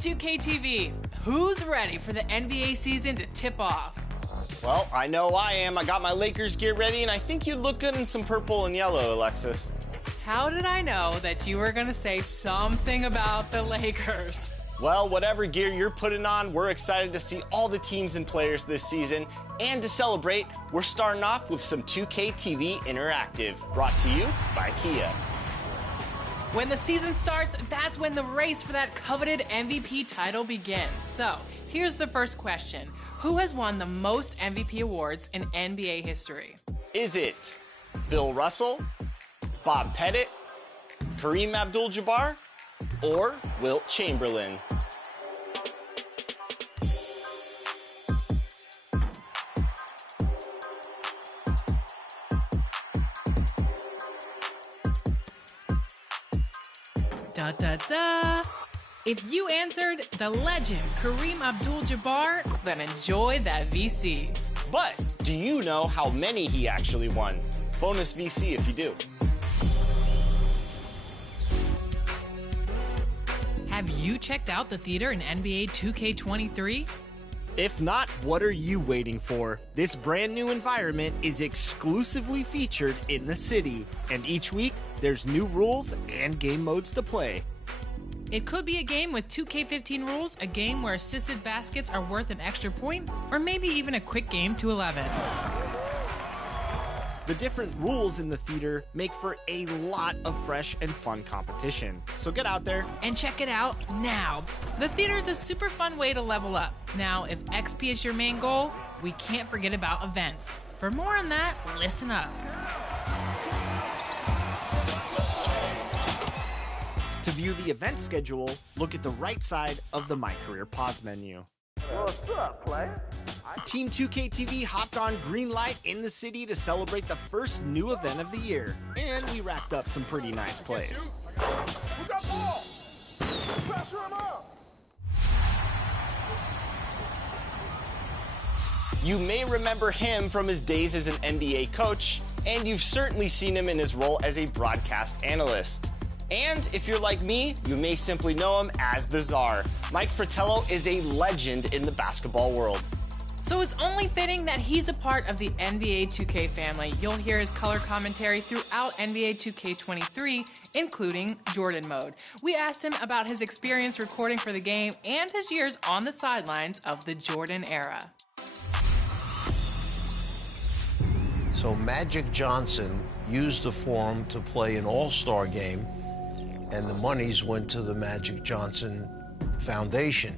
2K TV. Who's ready for the NBA season to tip off? Well, I know I am. I got my Lakers gear ready, and I think you'd look good in some purple and yellow, Alexis. How did I know that you were going to say something about the Lakers? Well, whatever gear you're putting on, we're excited to see all the teams and players this season. And to celebrate, we're starting off with some 2K TV Interactive, brought to you by Kia. When the season starts, that's when the race for that coveted MVP title begins. So, here's the first question. Who has won the most MVP awards in NBA history? Is it Bill Russell, Bob Pettit, Kareem Abdul-Jabbar, or Wilt Chamberlain? Da da da. If you answered the legend Kareem Abdul-Jabbar, then enjoy that VC. But do you know how many he actually won? Bonus VC if you do. Have you checked out the theater in NBA 2K23? If not, what are you waiting for? This brand new environment is exclusively featured in the city, and each week there's new rules and game modes to play. It could be a game with 2K15 rules, a game where assisted baskets are worth an extra point, or maybe even a quick game to 11. The different rules in the theater make for a lot of fresh and fun competition. So get out there and check it out now. The theater is a super fun way to level up. Now, if XP is your main goal, we can't forget about events. For more on that, listen up. To view the event schedule, look at the right side of the My Career Pause menu. What's up, player? Team 2K TV hopped on green light in the city to celebrate the first new event of the year, and we racked up some pretty nice plays. Who got ball? Pressure him up. You may remember him from his days as an NBA coach, and you've certainly seen him in his role as a broadcast analyst. And if you're like me, you may simply know him as the Czar. Mike Fratello is a legend in the basketball world. So it's only fitting that he's a part of the NBA 2K family. You'll hear his color commentary throughout NBA 2K23, including Jordan mode. We asked him about his experience recording for the game and his years on the sidelines of the Jordan era. So Magic Johnson used the forum to play an all-star game, and the monies went to the Magic Johnson Foundation.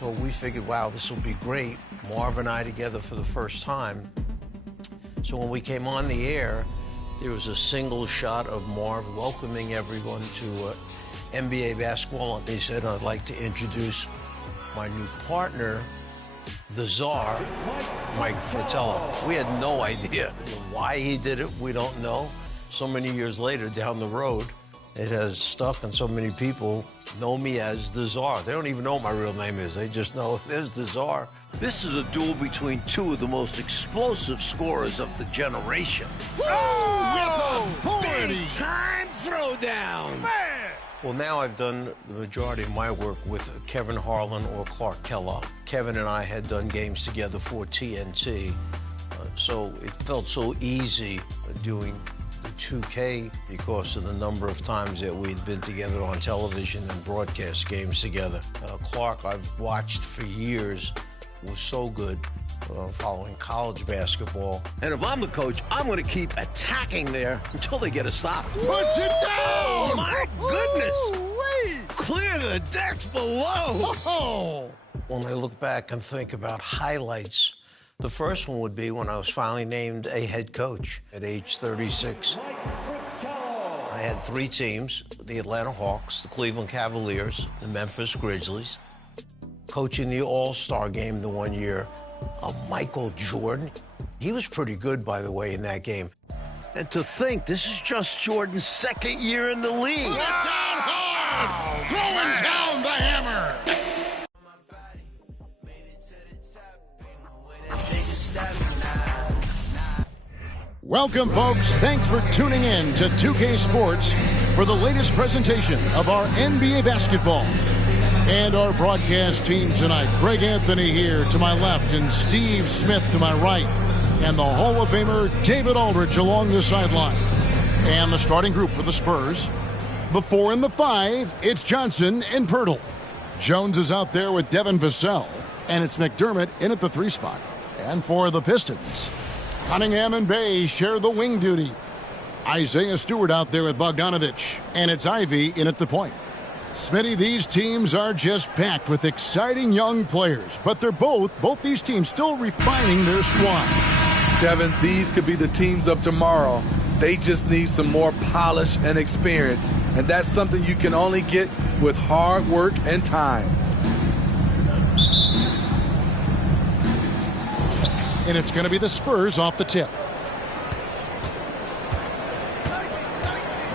So we figured, wow, this will be great. Marv and I together for the first time. So when we came on the air, there was a single shot of Marv welcoming everyone to NBA basketball. And he said, I'd like to introduce my new partner, the Czar, Mike Fratello. We had no idea why he did it. We don't know. So many years later, down the road, it has stuck, and so many people know me as the Czar. They don't even know what my real name is. They just know there's the Czar. This is a duel between two of the most explosive scorers of the generation. Oh, with a big-time throwdown. Man! Well, now I've done the majority of my work with Kevin Harlan or Clark Kellogg. Kevin and I had done games together for TNT, so it felt so easy doing 2K because of the number of times that we'd been together on television and broadcast games together. Clark, I've watched for years, was so good following college basketball. And if I'm the coach, I'm going to keep attacking there until they get a stop. Put it down! Oh, my goodness! Clear the decks below! When I look back and think about highlights, the first one would be when I was finally named a head coach at age 36. I had three teams, the Atlanta Hawks, the Cleveland Cavaliers, the Memphis Grizzlies. Coaching the All-Star game the one year, Michael Jordan. He was pretty good, by the way, in that game. And to think, this is just Jordan's second year in the league. Put it down hard! Throwing down the hammer! Welcome, folks. Thanks for tuning in to 2K Sports for the latest presentation of our NBA basketball. And our broadcast team tonight, Greg Anthony here to my left and Steve Smith to my right. And the Hall of Famer David Aldridge along the sideline. And the starting group for the Spurs. The 4 and the 5, it's Johnson and Pirtle. Jones is out there with Devin Vassell. And it's McDermott in at the 3 spot. And for the Pistons, Cunningham and Bay share the wing duty. Isaiah Stewart out there with Bogdanovich. And it's Ivy in at the point. Smitty, these teams are just packed with exciting young players. But they're both these teams still refining their squad. Kevin, these could be the teams of tomorrow. They just need some more polish and experience. And that's something you can only get with hard work and time. And it's going to be the Spurs off the tip.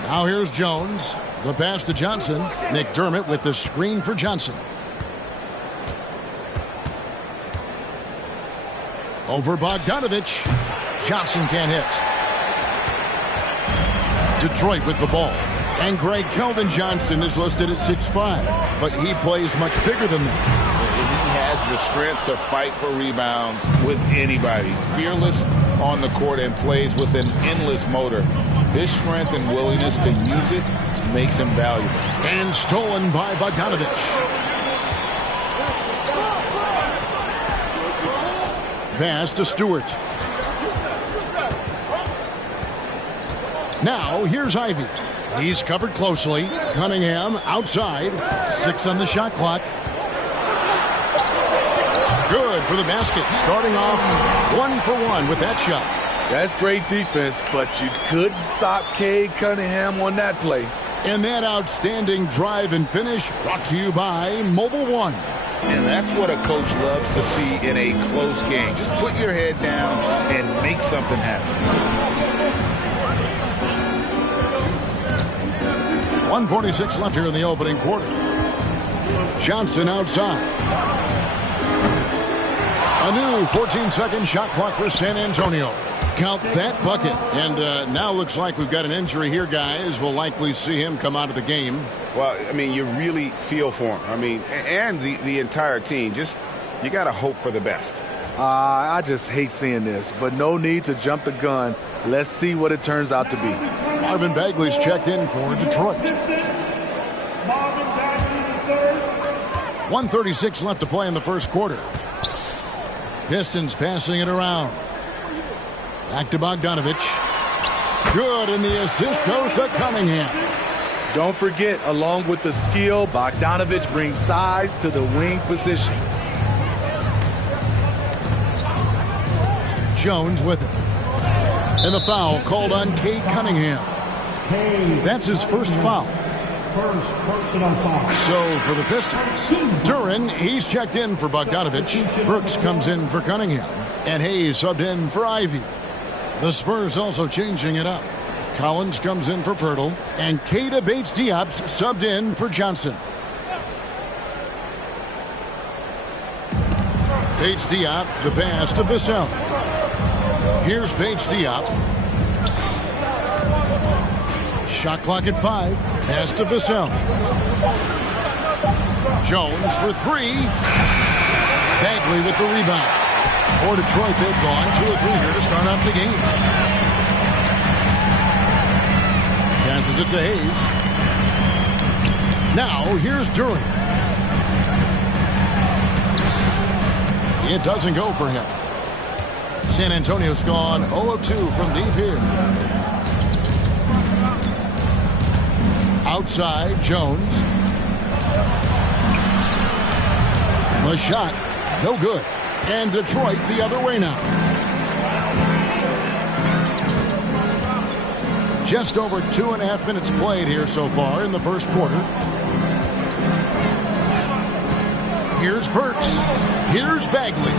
Now here's Jones. The pass to Johnson. McDermott with the screen for Johnson. Over Bogdanovich. Johnson can't hit. Detroit with the ball. And Greg Keldon Johnson is listed at 6'5", but he plays much bigger than that. He has the strength to fight for rebounds with anybody. Fearless on the court and plays with an endless motor. His strength and willingness to use it makes him valuable. And stolen by Bogdanovich. Pass to Stewart. Now here's Ivy. He's covered closely. Cunningham outside. 6 on the shot clock. Good for the basket. Starting off 1 for 1 with that shot. That's great defense, but you couldn't stop Cade Cunningham on that play. And that outstanding drive and finish brought to you by Mobile One. And that's what a coach loves to see in a close game. Just put your head down and make something happen. 1:46 left here in the opening quarter. Johnson outside. A new 14-second shot clock for San Antonio. Count that bucket. And now looks like we've got an injury here, guys. We'll likely see him come out of the game. Well, I mean, you really feel for him. I mean, and the entire team. Just, you got to hope for the best. I just hate seeing this, but no need to jump the gun. Let's see what it turns out to be. Marvin Bagley's checked in for Detroit. 1:36 left to play in the first quarter. Pistons passing it around. Back to Bogdanovich. Good, and the assist goes to Cunningham. Don't forget, along with the skill, Bogdanovich brings size to the wing position. Jones with it. And the foul called on Cade Cunningham. That's his first foul. First personal foul. So for the Pistons, Duren, he's checked in for Bogdanovich. Burks comes in for Cunningham. And Hayes subbed in for Ivy. The Spurs also changing it up. Collins comes in for Pirtle. And Keita Bates-Diop subbed in for Johnson. Bates-Diop, the pass to Vassell. Here's Bates-Diop. Shot clock at 5. Pass to Vassell. Jones for 3. Bagley with the rebound. For Detroit, they've gone 2 of 3 here to start out the game. Passes it to Hayes. Now, here's Duren. It doesn't go for him. San Antonio's gone 0 of 2 from deep here. Outside, Jones. The shot, no good. And Detroit the other way now. Just over 2.5 minutes played here so far in the first quarter. Here's Burks. Here's Bagley.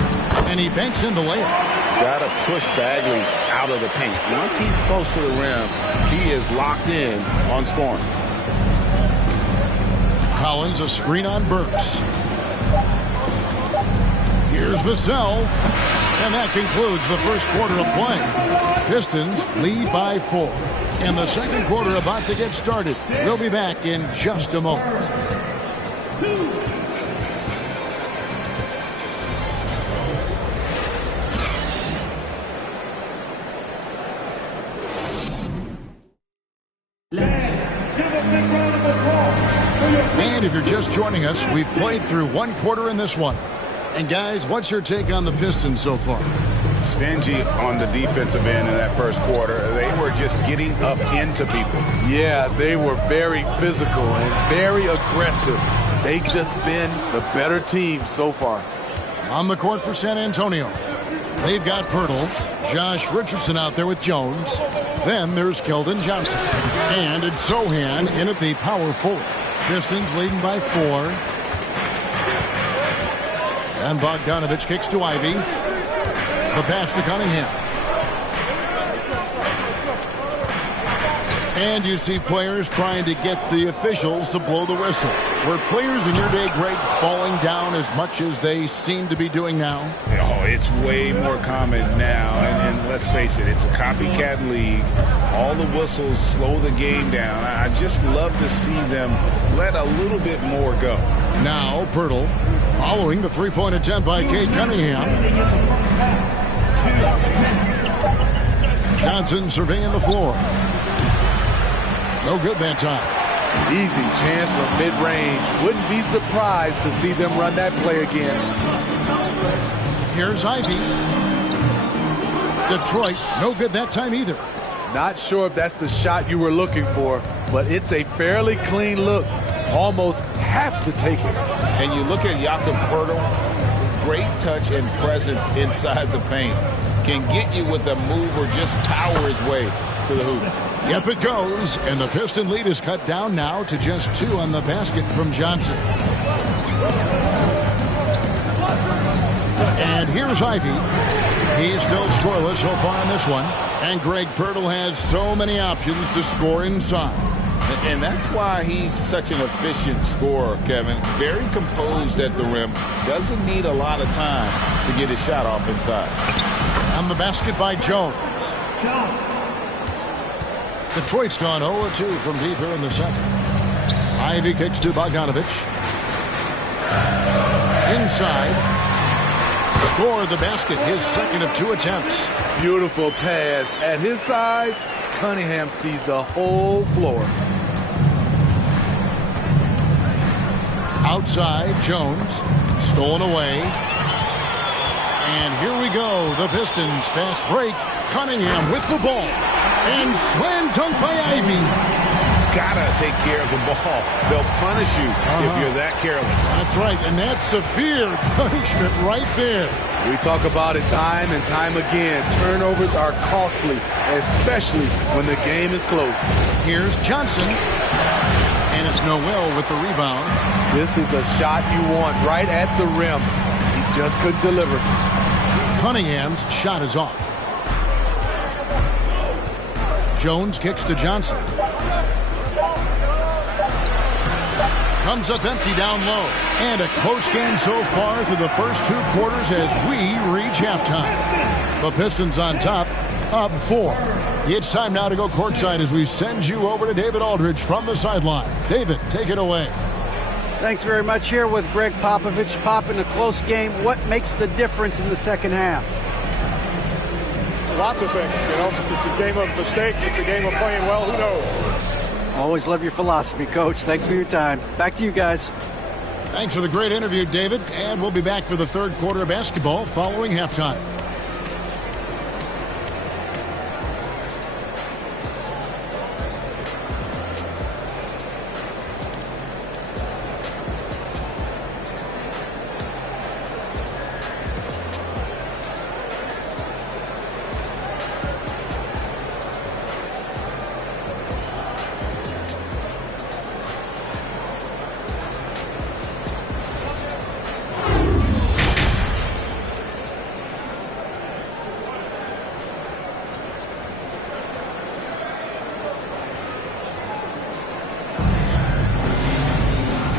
And he banks in the layup. Got to push Bagley out of the paint. Once he's close to the rim, he is locked in on scoring. Collins, a screen on Burks. Here's Vassell. And that concludes the first quarter of play. Pistons lead by 4. And the second quarter about to get started. We'll be back in just a moment. if you're just joining us, we've played through one quarter in this one. And guys, what's your take on the Pistons so far? Stingy on the defensive end in that first quarter. They were just getting up into people. Yeah, they were very physical and very aggressive. They've just been the better team so far. On the court for San Antonio, they've got Pirtle, Josh Richardson out there with Jones. Then there's Keldon Johnson. And it's Zohan in at the power forward. Pistons leading by 4. And Bogdanovich kicks to Ivy. The pass to Cunningham. And you see players trying to get the officials to blow the whistle. Were players in your day, Greg, falling down as much as they seem to be doing now? Oh, it's way more common now. And let's face it, it's a copycat league. All the whistles slow the game down. I just love to see them let a little bit more go. Now, Pirtle, following the three-point attempt by Cade Cunningham. Johnson surveying the floor. No good that time. Easy chance from mid-range. Wouldn't be surprised to see them run that play again. Here's Ivy. Detroit, no good that time either. Not sure if that's the shot you were looking for, but it's a fairly clean look. Almost have to take it. And you look at Jakob Poeltl, great touch and presence inside the paint. Can get you with a move or just power his way to the hoop. Yep, it goes, and the Piston lead is cut down now to just 2 on the basket from Johnson. And here's Ivy. He's still scoreless so far in this one. And Greg Pirtle has so many options to score inside. And that's why he's such an efficient scorer, Kevin. Very composed at the rim. Doesn't need a lot of time to get his shot off inside. On the basket by Jones. Detroit's gone 0-2 from deep here in the second. Ivy kicks to Bogdanovich. Inside. Scored the basket, his second of 2 attempts. Beautiful pass. At his size, Cunningham sees the whole floor. Outside, Jones. Stolen away. And here we go. The Pistons fast break. Cunningham with the ball. And slam dunk by Ivy. Gotta take care of the ball. They'll punish you if you're that careless. That's right, and that's severe punishment right there. We talk about it time and time again. Turnovers are costly, especially when the game is close. Here's Johnson. And it's Noel with the rebound. This is the shot you want right at the rim. He just couldn't deliver. Cunningham's shot is off. Jones kicks to Johnson. Comes up empty down low. And a close game so far through the first 2 quarters as we reach halftime. The Pistons on top, up 4. It's time now to go courtside as we send you over to David Aldridge from the sideline. David, take it away. Thanks very much. Here with Greg Popovich. Pop, in a close game, what makes the difference in the second half? Lots of things, you know. It's a game of mistakes. It's a game of playing well. Who knows? Always love your philosophy, Coach. Thanks for your time. Back to you guys. Thanks for the great interview, David. And we'll be back for the third quarter of basketball following halftime.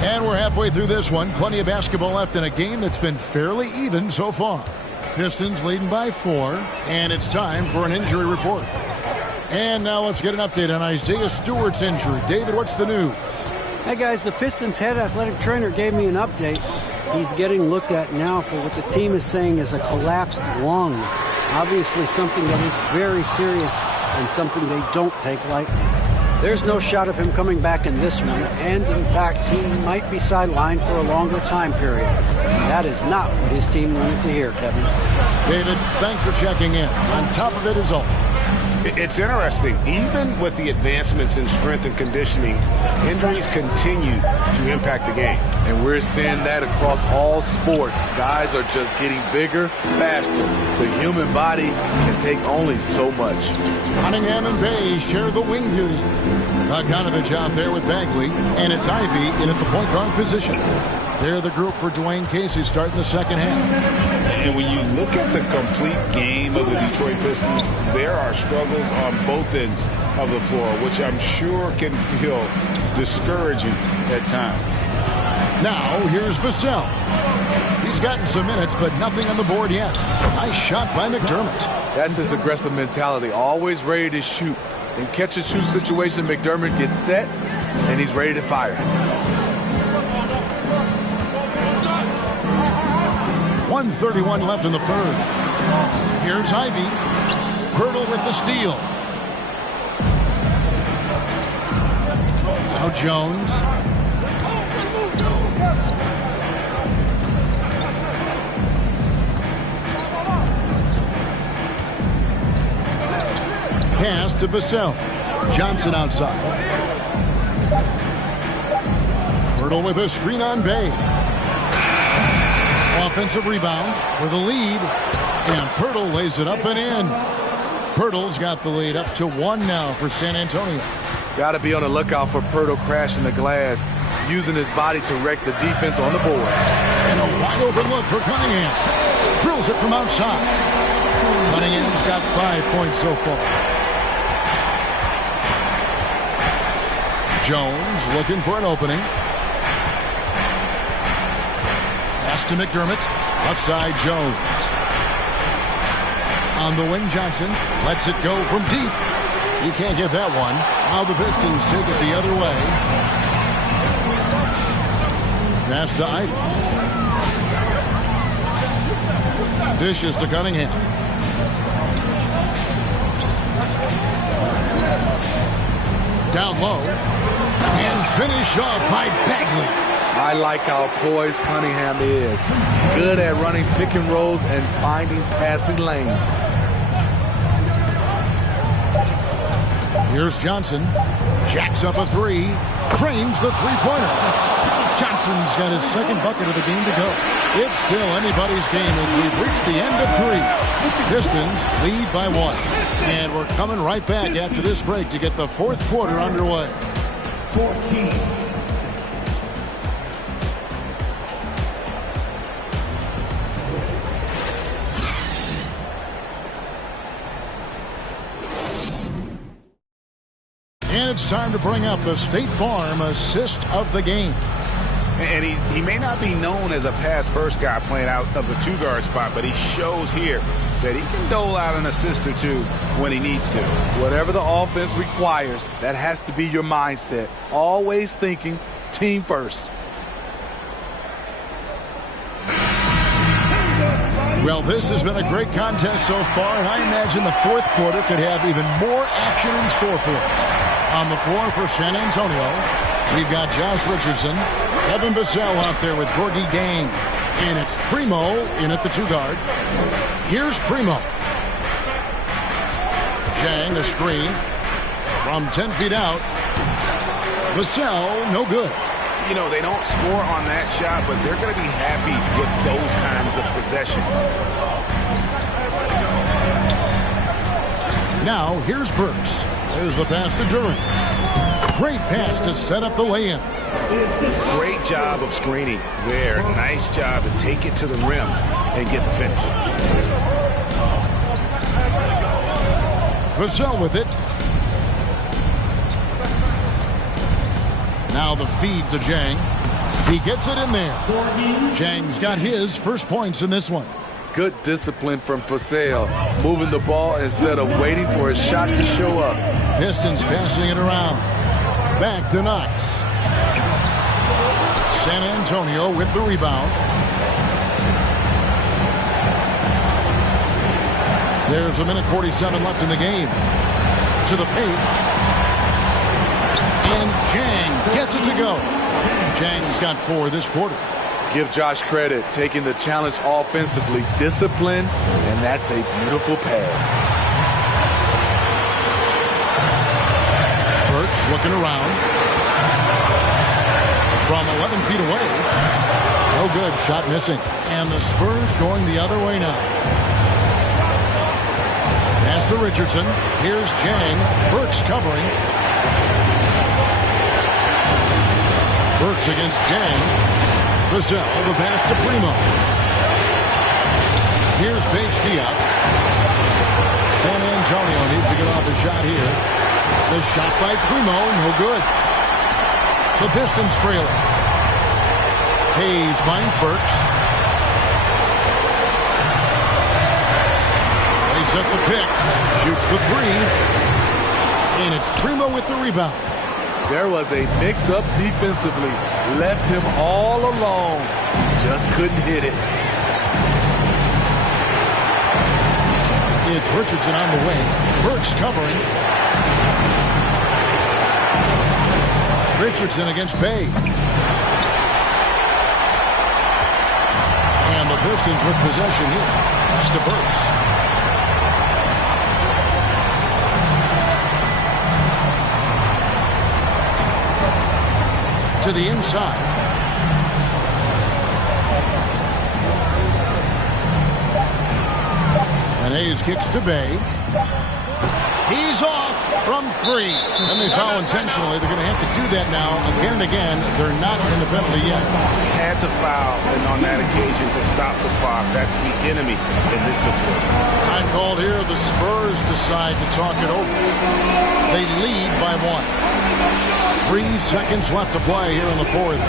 And we're halfway through this one. Plenty of basketball left in a game that's been fairly even so far. Pistons leading by 4, and it's time for an injury report. And now let's get an update on Isaiah Stewart's injury. David, what's the news? Hey guys, the Pistons head athletic trainer gave me an update. He's getting looked at now for what the team is saying is a collapsed lung. Obviously something that is very serious and something they don't take lightly. There's no shot of him coming back in this one, and in fact, he might be sidelined for a longer time period. That is not what his team wanted to hear, Kevin. David, thanks for checking in. On top of it is all. It's interesting. Even with the advancements in strength and conditioning, injuries continue to impact the game. And we're seeing that across all sports. Guys are just getting bigger, faster. The human body can take only so much. Cunningham and Bay share the wing duty. Bogdanovich out there with Bagley, and it's Ivy in at the point guard position. They're the group for Dwayne Casey starting the second half. And when you look at the complete game of the Detroit Pistons, there are struggles on both ends of the floor, which I'm sure can feel discouraging at times. Now, here's Vassell. He's gotten some minutes, but nothing on the board yet. Nice shot by McDermott. That's his aggressive mentality, always ready to shoot. In catch-and-shoot situation, McDermott gets set, and he's ready to fire. 1:31 left in the third. Here's Ivy. Pirtle with the steal. Now Jones. Pass to Vassell. Johnson outside. Pirtle with a screen on Bay. Offensive rebound for the lead. And Pirtle lays it up and in. Pirtle's got the lead up to 1 now for San Antonio. Got to be on the lookout for Pirtle crashing the glass, using his body to wreck the defense on the boards. And a wide open look for Cunningham. Drills it from outside. Cunningham's got 5 points so far. Jones looking for an opening. Pass to McDermott. Left side Jones. On the wing, Johnson lets it go from deep. He can't get that one. Now the Pistons take it the other way. Pass to Ivy. Dishes to Cunningham. Down low. And finish off by Bagley. I like how poised Cunningham is. Good at running pick and rolls and finding passing lanes. Here's Johnson. Jacks up a three. Cranes the three-pointer. Johnson's got his second bucket of the game to go. It's still anybody's game as we've reached the end of 3. Pistons lead by 1. And we're coming right back after this break to get the fourth quarter underway. 14. And it's time to bring up the State Farm assist of the game. And he may not be known as a pass-first guy playing out of the two-guard spot, but he shows here that he can dole out an assist or two when he needs to. Whatever the offense requires, that has to be your mindset. Always thinking team first. Well, this has been a great contest so far, and I imagine the fourth quarter could have even more action in store for us. On the floor for San Antonio, we've got Josh Richardson, Kevin Vassell out there with Gorgui Dieng, and it's Primo in at the two-guard. Here's Primo. Jang, a screen from 10 feet out. Vassell, no good. You know, they don't score on that shot, but they're going to be happy with those kinds of possessions. Now, here's Burks. There's the pass to Duren. Great pass to set up the lay-in. Great job of screening there. Nice job to take it to the rim and get the finish. Vassell with it. Now the feed to Jang. He gets it in there. Jang's got his first points in this one. Good discipline from Vassell, moving the ball instead of waiting for a shot to show up. Pistons passing it around. Back to Knox. San Antonio with the rebound. There's a minute 47 left in the game. To the paint. And Jang gets it to go. Jang's got 4 this quarter. Give Josh credit, taking the challenge offensively, discipline, and that's a beautiful pass. Burks looking around. From 11 feet away. No good. Shot missing. And the Spurs going the other way now. Pass to Richardson. Here's Jang. Burks covering. Burks against Jang. Vassell, the pass to Primo. Here's Bates Diop. San Antonio needs to get off a shot here. The shot by Primo, no good. The Pistons trailing. Hayes finds Burks. They set the pick. Shoots the 3. And it's Primo with the rebound. There was a mix-up defensively. Left him all alone. Just couldn't hit it. It's Richardson on the wing. Burks covering. Richardson against Bay. And the Pistons with possession here. Pass to Burks. To the inside. And Hayes kicks to Bay. He's off from 3. And they foul intentionally. They're going to have to do that now again and again. They're not in the penalty yet. Had to foul, and on that occasion to stop the clock. That's the enemy in this situation. Time called here. The Spurs decide to talk it over. They lead by 1. 3 seconds left to play here in the 4th.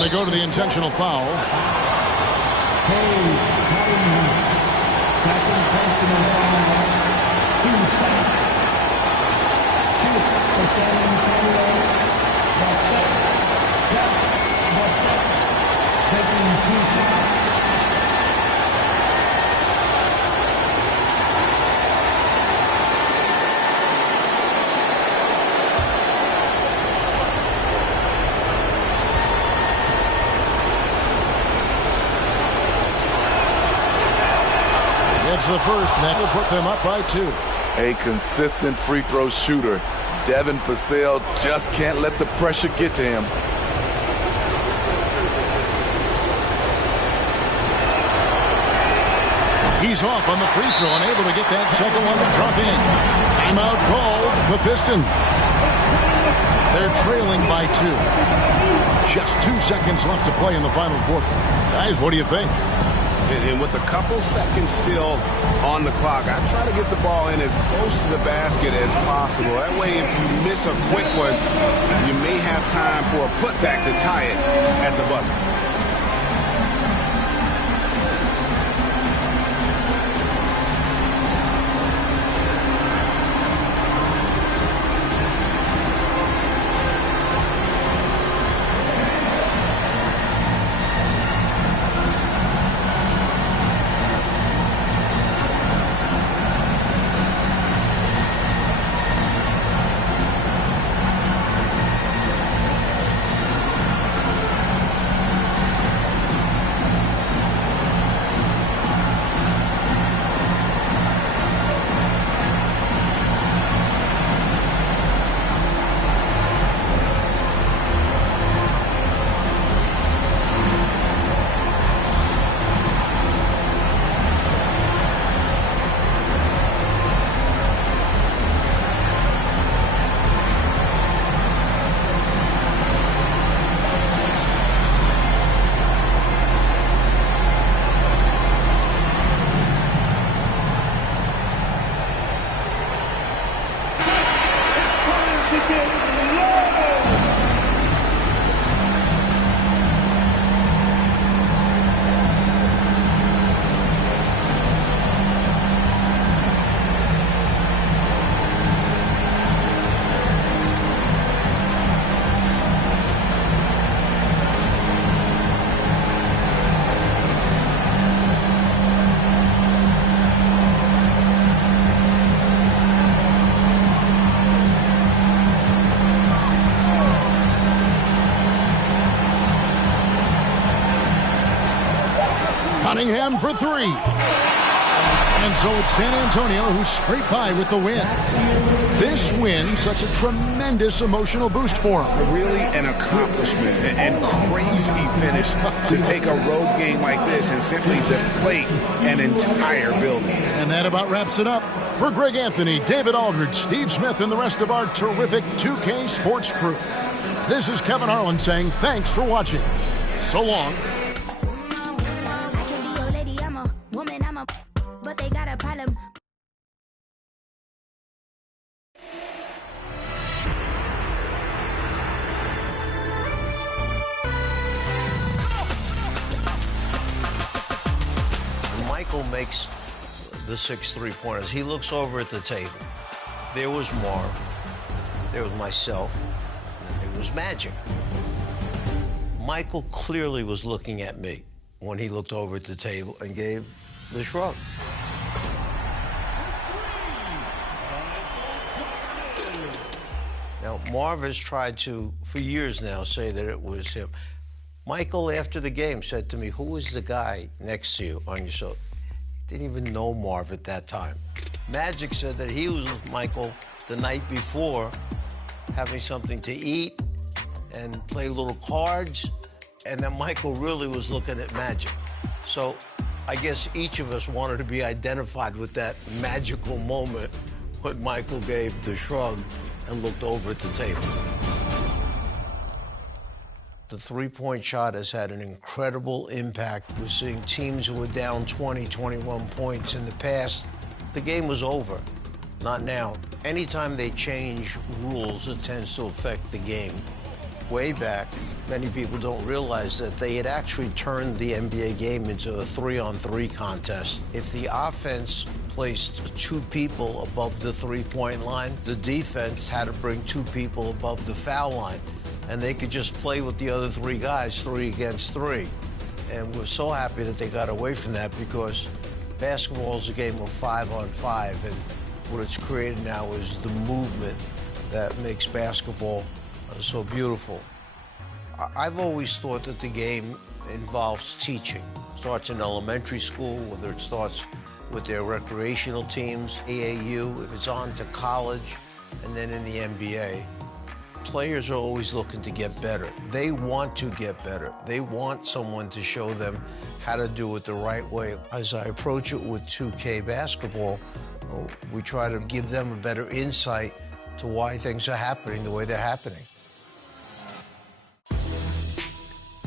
They go to the intentional foul. Second personal foul. 2 shots. 2 for San Antonio. Vassell taking 2 shots. It's the first, and that will put them up by 2. A consistent free throw shooter. Devin Vassell just can't let the pressure get to him. He's off on the free throw, unable to get that second one to drop in. Timeout called, the Pistons. They're trailing by 2. Just 2 seconds left to play in the final quarter. Guys, what do you think? And with a couple seconds still on the clock, I try to get the ball in as close to the basket as possible. That way, if you miss a quick one, you may have time for a putback to tie it at the buzzer. Cunningham for three. And so it's San Antonio who's scraped by with the win. This win, such a tremendous emotional boost for them. Really an accomplishment and crazy finish to take a road game like this and simply deflate an entire building. And that about wraps it up. For Greg Anthony, David Aldridge, Steve Smith, and the rest of our terrific 2K Sports crew, this is Kevin Harlan saying thanks for watching. So long. Michael makes the 6 3-pointers. He looks over at the table. There was Marv. There was myself. And there was Magic. Michael clearly was looking at me when he looked over at the table and gave the shrug. Now, Marv has tried to, for years now, say that it was him. Michael, after the game, said to me, "Who was the guy next to you on your show?" Didn't even know Marv at that time. Magic said that he was with Michael the night before, having something to eat and play little cards, and that Michael really was looking at Magic. So I guess each of us wanted to be identified with that magical moment when Michael gave the shrug and looked over at the table. The 3-point shot has had an incredible impact. We're seeing teams who were down 20, 21 points in the past. The game was over, not now. Anytime they change rules, it tends to affect the game. Way back, many people don't realize that they had actually turned the NBA game into a 3-on-3 contest. If the offense placed 2 people above the 3-point line, the defense had to bring 2 people above the foul line. And they could just play with the other 3 guys, 3 against 3. And we're so happy that they got away from that, because basketball is a game of 5-on-5, and what it's created now is the movement that makes basketball so beautiful. I've always thought that the game involves teaching. It starts in elementary school, whether it starts with their recreational teams, AAU, if it's on to college, and then in the NBA. Players are always looking to get better. They want to get better. They want someone to show them how to do it the right way. As I approach it with 2K basketball, we try to give them a better insight to why things are happening the way they're happening.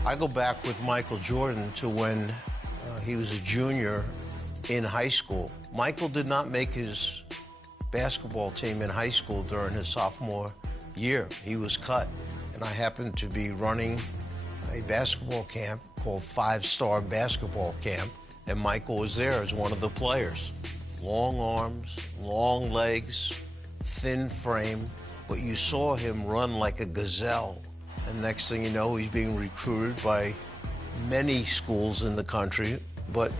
I go back with Michael Jordan to when He was a junior in high school. Michael did not make his basketball team in high school during his sophomore year. He was cut, and I happened to be running a basketball camp called 5-Star Basketball Camp, and Michael was there as one of the players. Long arms, long legs, thin frame, but you saw him run like a gazelle. And next thing you know, he's being recruited by many schools in the country, but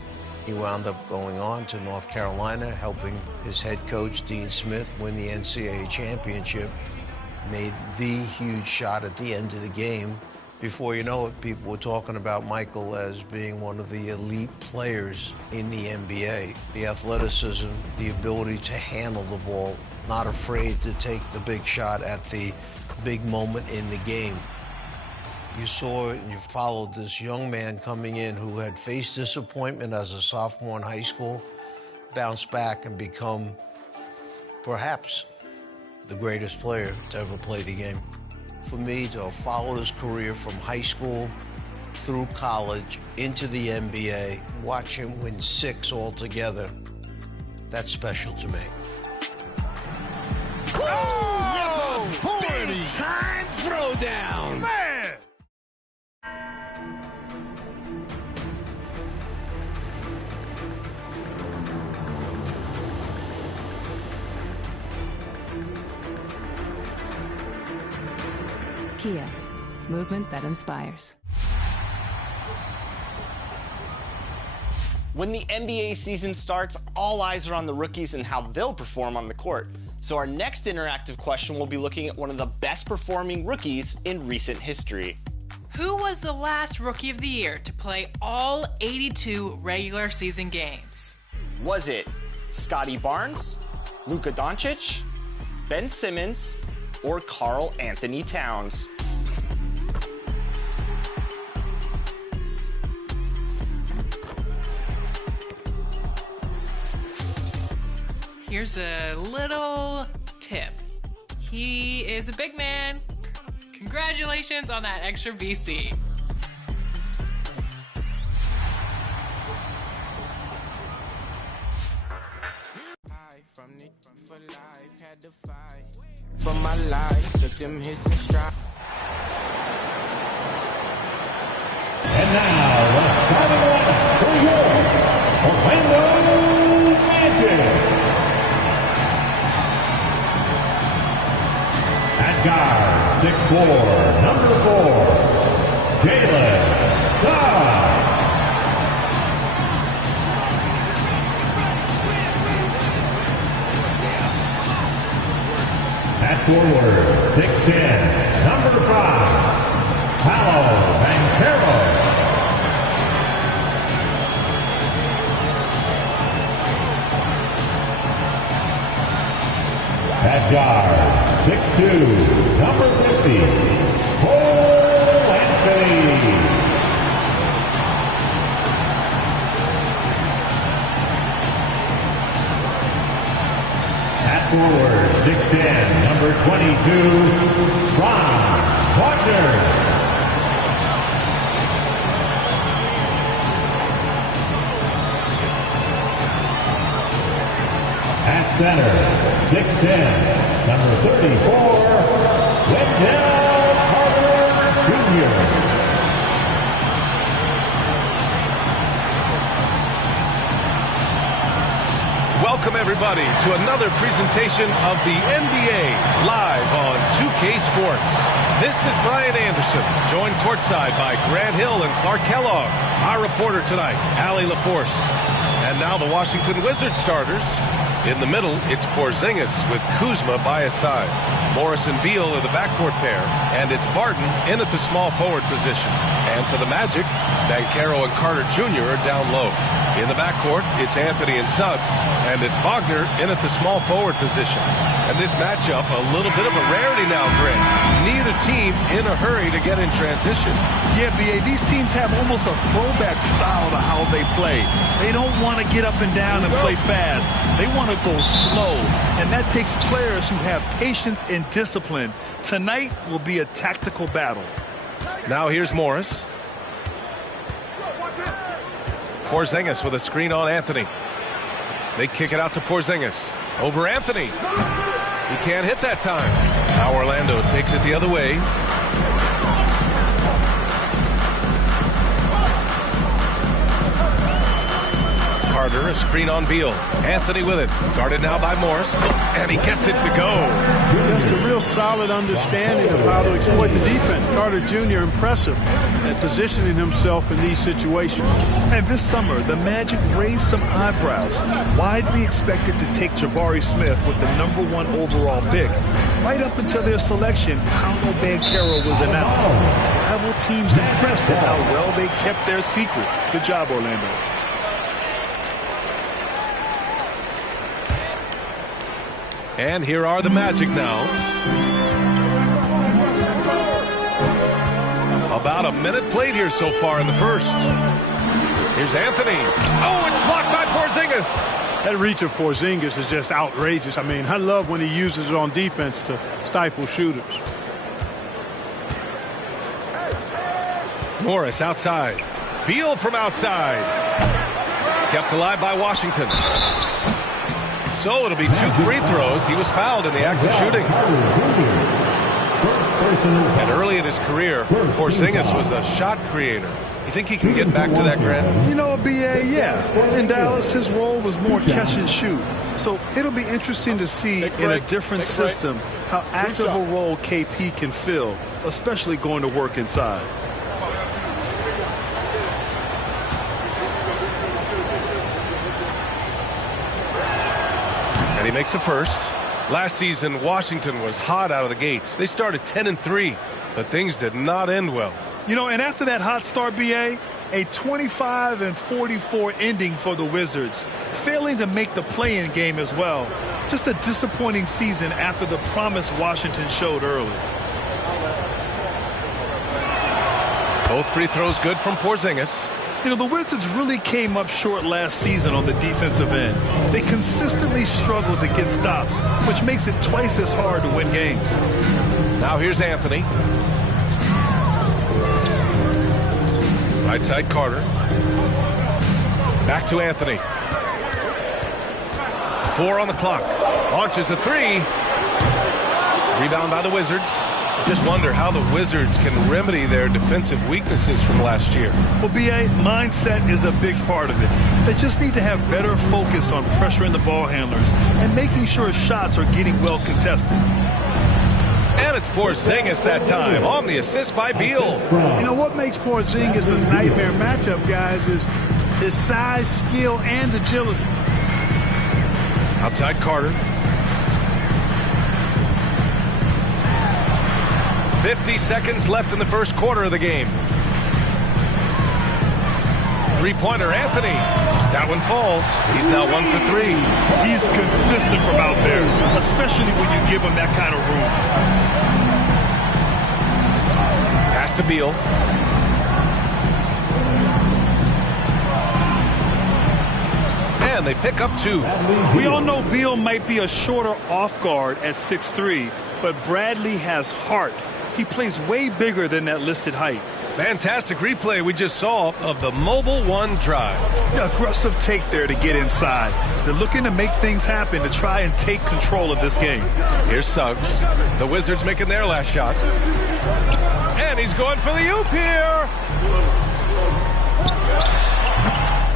he wound up going on to North Carolina, helping his head coach, Dean Smith, win the NCAA championship, made the huge shot at the end of the game. Before you know it, people were talking about Michael as being one of the elite players in the NBA. The athleticism, the ability to handle the ball, not afraid to take the big shot at the big moment in the game. You saw and you followed this young man coming in who had faced disappointment as a sophomore in high school, bounce back and become perhaps the greatest player to ever play the game. For me to have followed his career from high school through college into the NBA, watch him win 6 altogether, that's special to me. Oh, big time throwdown, man! Kia, movement that inspires. When the NBA season starts, all eyes are on the rookies and how they'll perform on the court. So our next interactive question will be looking at one of the best performing rookies in recent history. Who was the last Rookie of the Year to play all 82 regular season games? Was it Scotty Barnes, Luka Doncic, Ben Simmons, or Karl Anthony Towns? Here's a little tip. He is a big man. Congratulations on that extra VC. For my life, took them hits and stride. And now, the starting lineup for your Orlando Magic. At guard, 6'4", number 4, Jalen Suggs. At forward, 6'10", number 5, Paolo Banchero. At guard, 6'2", number 50, Cole Anthony. At forward, 6'10", number 22, Franz Wagner. At center, 6'10", number 34, Wendell Carter Jr. Welcome, everybody, to another presentation of the NBA live on 2K Sports. This is Brian Anderson, joined courtside by Grant Hill and Clark Kellogg. Our reporter tonight, Allie LaForce. And now the Washington Wizards starters. In the middle, it's Porzingis with Kuzma by his side. Morris and Beal are the backcourt pair, and it's Barton in at the small forward position. And for the Magic, Banchero and Carter Jr. are down low. In the backcourt, it's Anthony and Suggs, and it's Wagner in at the small forward position. And this matchup, a little bit of a rarity now, Grant. Neither team in a hurry to get in transition. Yeah, B.A., these teams have almost a throwback style to how they play. They don't want to get up and down and play fast. They want to go slow, and that takes players who have patience and discipline. Tonight will be a tactical battle. Now here's Morris. Porzingis with a screen on Anthony. They kick it out to Porzingis. Over Anthony. He can't hit that time. Now Orlando takes it the other way. Carter, a screen on Beal. Anthony with it. Guarded now by Morris. And he gets it to go. Just a real solid understanding of how to exploit the defense. Carter Jr. impressive at positioning himself in these situations. And this summer, the Magic raised some eyebrows. Widely expected to take Jabari Smith with the #1 overall pick. Right up until their selection, Paolo Banchero was announced. Rival teams impressed at how well they kept their secret. Good job, Orlando. And here are the Magic now. About a minute played here so far in the first. Here's Anthony. Oh, it's blocked by Porzingis. That reach of Porzingis is just outrageous. I mean, I love when he uses it on defense to stifle shooters. Morris outside. Beal from outside. Kept alive by Washington. So it'll be 2 free throws. He was fouled in the act of shooting. And early in his career, Porzingis was a shot creator. You think he can get back to that, Grant? You know, BA, yeah. In Dallas, his role was more catch and shoot. So it'll be interesting to see in a different system how active a role KP can fill, especially going to work inside. And he makes the first. Last season, Washington was hot out of the gates. They started 10-3, but things did not end well. You know, and after that hot start, BA, a 25-44 ending for the Wizards, failing to make the play-in game as well. Just a disappointing season after the promise Washington showed early. Both free throws good from Porzingis. You know, the Wizards really came up short last season on the defensive end. They consistently struggled to get stops, which makes it twice as hard to win games. Now here's Anthony. Right side Carter. Back to Anthony. 4 on the clock. Launches a 3. Rebound by the Wizards. Just wonder how the Wizards can remedy their defensive weaknesses from last year. Well, BA, mindset is a big part of it. They just need to have better focus on pressuring the ball handlers and making sure shots are getting well contested. And it's Porzingis that time on the assist by Beal. You know what makes Porzingis a nightmare matchup, guys, is his size, skill, and agility. Outside Carter. 50 seconds left in the first quarter of the game. Three-pointer, Anthony. That one falls. He's now 1 for 3. He's consistent from out there, especially when you give him that kind of room. Pass to Beal. And they pick up 2. We all know Beal might be a shorter off guard at 6'3", but Bradley has heart. He plays way bigger than that listed height. Fantastic replay we just saw of the Mobile One drive. Yeah, aggressive take there to get inside. They're looking to make things happen to try and take control of this game. Here's Suggs. The Wizards making their last shot. And he's going for the oop here.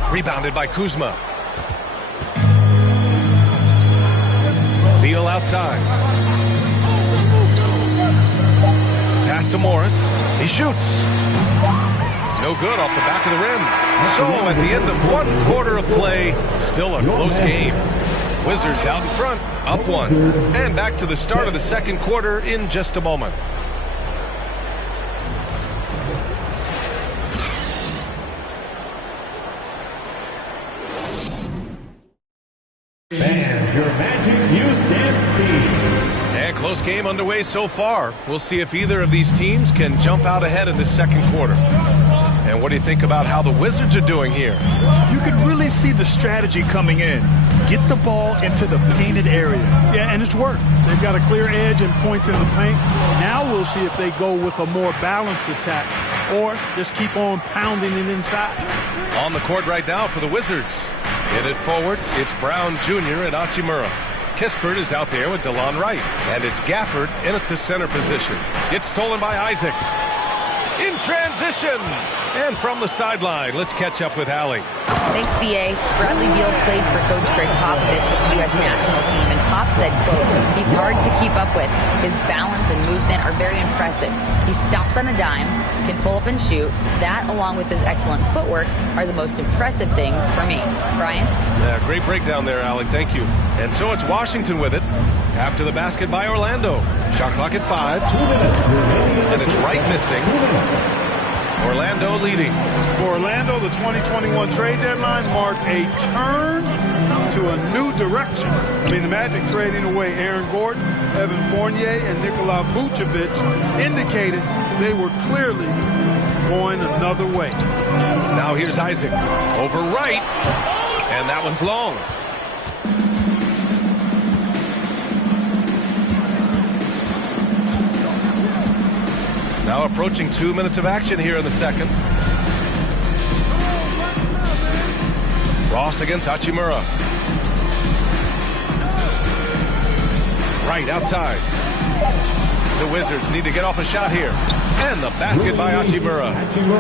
Rebounded by Kuzma. Beal outside. Pass to Morris. He shoots. No good off the back of the rim. So at the end of 1 quarter of play, still a close game. Wizards out in front, up 1. And back to the start of the second quarter in just a moment. And your Magic Youth Dance Team. And close game underway so far. We'll see if either of these teams can jump out ahead in the second quarter. And what do you think about how the Wizards are doing here? You can really see the strategy coming in. Get the ball into the painted area. Yeah, and it's worked. They've got a clear edge and points in the paint. Now we'll see if they go with a more balanced attack or just keep on pounding it inside. On the court right now for the Wizards. In it forward, it's Brown Jr. and Hachimura. Kispert is out there with DeLon Wright. And it's Gafford in at the center position. Gets stolen by Isaac. In transition. And from the sideline, let's catch up with Allie. Thanks, B.A. Bradley Beal played for Coach Greg Popovich with the U.S. national team, and Pop said, quote, he's hard to keep up with. His balance and movement are very impressive. He stops on a dime, can pull up and shoot. That, along with his excellent footwork, are the most impressive things for me. Brian? Yeah, great breakdown there, Allie. Thank you. And so it's Washington with it. After the basket by Orlando. Shot clock at 5. And it's Wright missing. Orlando leading. For Orlando, the 2021 trade deadline marked a turn to a new direction. I mean, the Magic trading away Aaron Gordon, Evan Fournier, and Nikola Vucevic indicated they were clearly going another way. Now here's Isaac over Wright, and that one's long. Now approaching 2 minutes of action here in the second. Ross against Hachimura. Right outside. The Wizards need to get off a shot here. And the basket by Hachimura.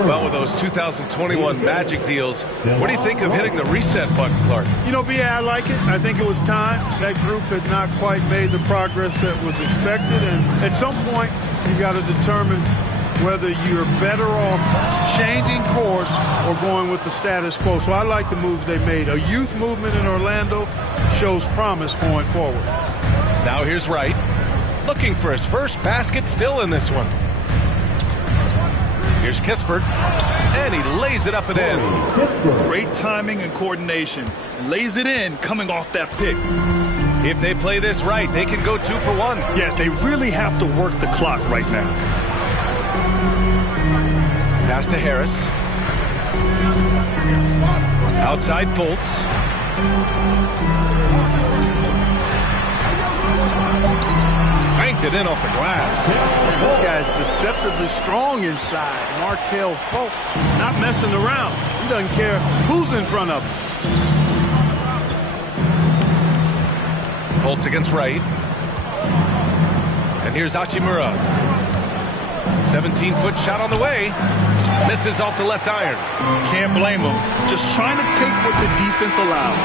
Well, with those 2021 Magic deals, what do you think of hitting the reset button, Clark? You know, B.A., I like it. I think it was time. That group had not quite made the progress that was expected. And at some point, you got to determine whether you're better off changing course or going with the status quo. So I like the moves they made. A youth movement in Orlando shows promise going forward. Now here's Wright, looking for his first basket, still in this one. Here's Kispert, and he lays it up and in. Great timing and coordination. Lays it in, coming off that pick. If they play this right, they can go 2 for 1. Yeah, they really have to work the clock right now. Pass to Harris. Outside Fultz. Banked it in off the glass. This guy's deceptively strong inside. Markelle Fultz, not messing around. He doesn't care who's in front of him. Fultz against Wright. And here's Hachimura. 17-foot shot on the way. Misses off the left iron. Can't blame him. Just trying to take what the defense allows.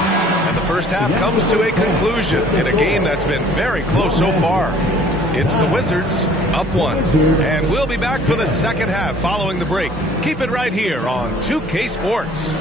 And the first half comes to a conclusion in a game that's been very close so far. It's the Wizards up 1. And we'll be back for the second half following the break. Keep it right here on 2K Sports.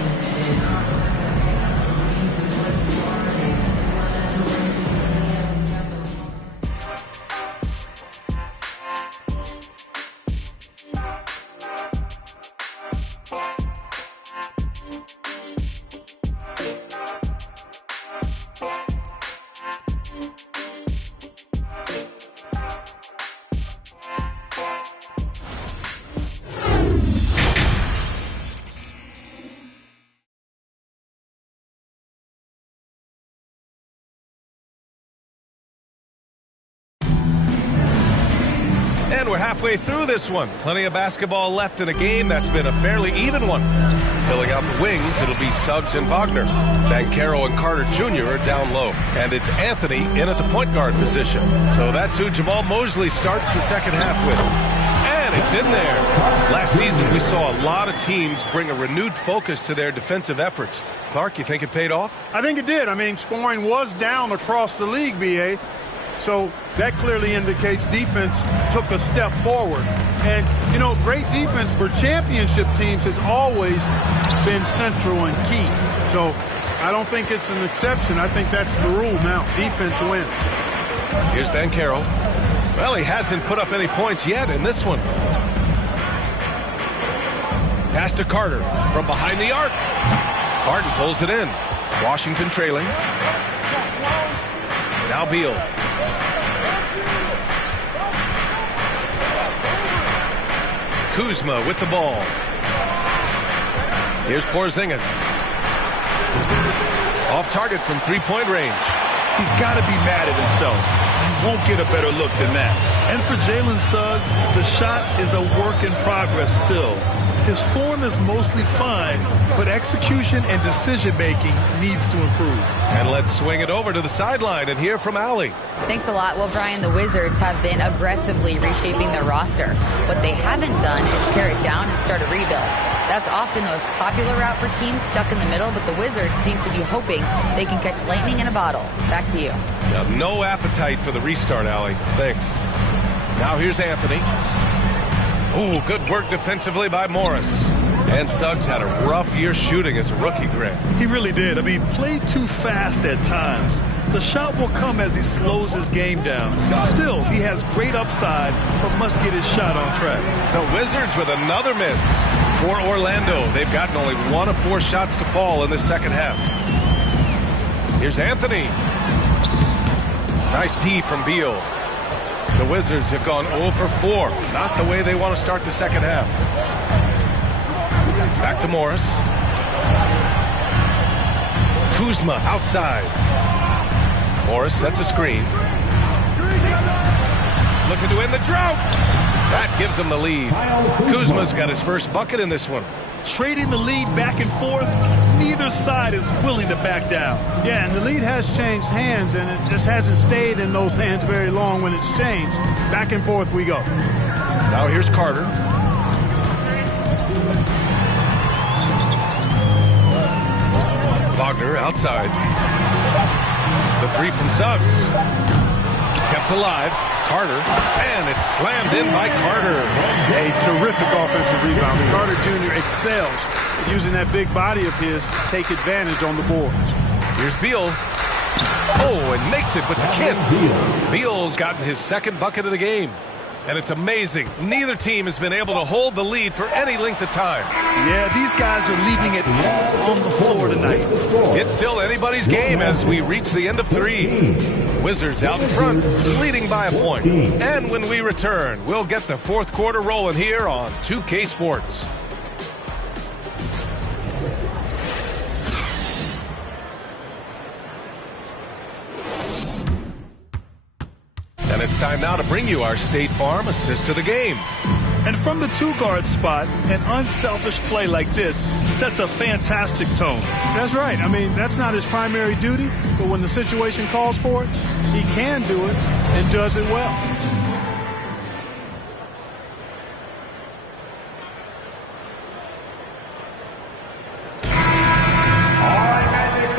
And we're halfway through this one. Plenty of basketball left in a game that's been a fairly even one. Filling out the wings, it'll be Suggs and Wagner. Banchero and Carter Jr. are down low. And it's Anthony in at the point guard position. So that's who Jamal Mosley starts the second half with. And it's in there. Last season, we saw a lot of teams bring a renewed focus to their defensive efforts. Clark, you think it paid off? I think it did. I mean, scoring was down across the league, B.A., so that clearly indicates defense took a step forward. And, you know, great defense for championship teams has always been central and key. So I don't think it's an exception. I think that's the rule now. Defense wins. Here's Banchero. Well, he hasn't put up any points yet in this one. Pass to Carter from behind the arc. Harden pulls it in. Washington trailing. Now Beal. Kuzma with the ball. Here's Porzingis. Off target from three-point range. He's got to be mad at himself. won't get a better look than that. And for Jalen Suggs, the shot is a work in progress still. His form is mostly fine, but execution and decision-making needs to improve. And let's swing it over to the sideline and hear from Allie. Thanks a lot. Well, Brian, the Wizards have been aggressively reshaping their roster. What they haven't done is tear it down and start a rebuild. That's often the most popular route for teams stuck in the middle, but the Wizards seem to be hoping they can catch lightning in a bottle. Back to you. No appetite for the restart, Allie. Thanks. Now here's Anthony. Ooh, good work defensively by Morris. And Suggs had a rough year shooting as a rookie, Greg. He really did. I mean, played too fast at times. The shot will come as he slows his game down. Still, he has great upside, but must get his shot on track. The Wizards with another miss for Orlando. They've gotten only 1 of 4 shots to fall in the second half. Here's Anthony. Nice D from Beal. The Wizards have gone 0 for 4. Not the way they want to start the second half. Back to Morris. Kuzma outside. Morris sets a screen. Looking to end the drought. That gives them the lead. Kuzma's got his first bucket in this one. Trading the lead back and forth, neither side is willing to back down. Yeah, and the lead has changed hands, and it just hasn't stayed in those hands very long when it's changed. Back and forth we go. Now here's Carter. Wagner outside. The three from Suggs. Kept alive. Carter, and it's slammed in by Carter. A terrific offensive rebound. Carter Jr. excels at using that big body of his to take advantage on the boards. Here's Beal. Oh, and makes it with the kiss. Beal's gotten his second bucket of the game. And it's amazing. Neither team has been able to hold the lead for any length of time. Yeah, these guys are leaving it all on the floor tonight. It's still anybody's game as we reach the end of 3. Wizards out in front, leading by a point. And when we return, we'll get the fourth quarter rolling here on 2K Sports. And it's time now to bring you our State Farm assist to the game. And from the 2-guard spot, an unselfish play like this sets a fantastic tone. That's right. I mean, that's not his primary duty, but when the situation calls for it, he can do it and does it well.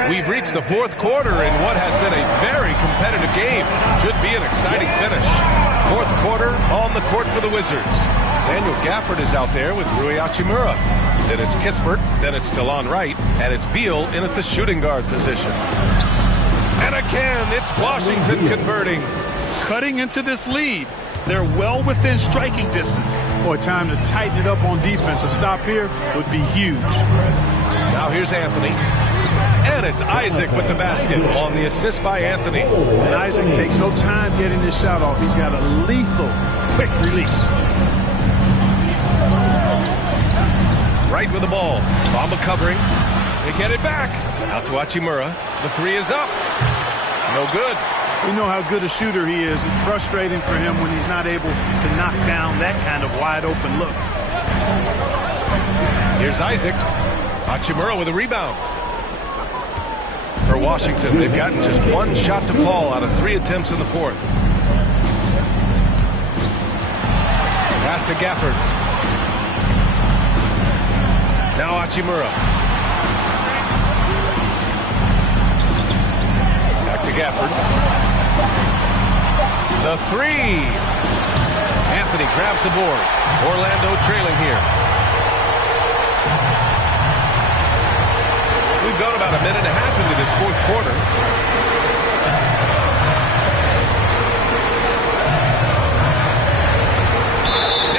We've reached the fourth quarter in what has been a very competitive game. Should be an exciting finish. Fourth quarter on the court for the Wizards. Daniel Gafford is out there with Rui Hachimura. Then it's Kispert, then it's DeLon Wright, and it's Beal in at the shooting guard position. And again, it's Washington converting. Cutting into this lead. They're well within striking distance. Boy, time to tighten it up on defense. A stop here would be huge. Now here's Anthony. And it's Isaac with the basket on the assist by Anthony. And Isaac takes no time getting this shot off. He's got a lethal, quick release. Right with the ball. Bamba covering. They get it back. Out to Hachimura. The three is up. No good. We know how good a shooter he is. It's frustrating for him when he's not able to knock down that kind of wide open look. Here's Isaac. Hachimura with a rebound. For Washington, they've gotten just 1 shot to fall out of 3 attempts in the fourth. Pass to Gafford. Now Hachimura. Back to Gafford. The three. Anthony grabs the board. Orlando trailing here. We've gone about a minute and a half into this fourth quarter.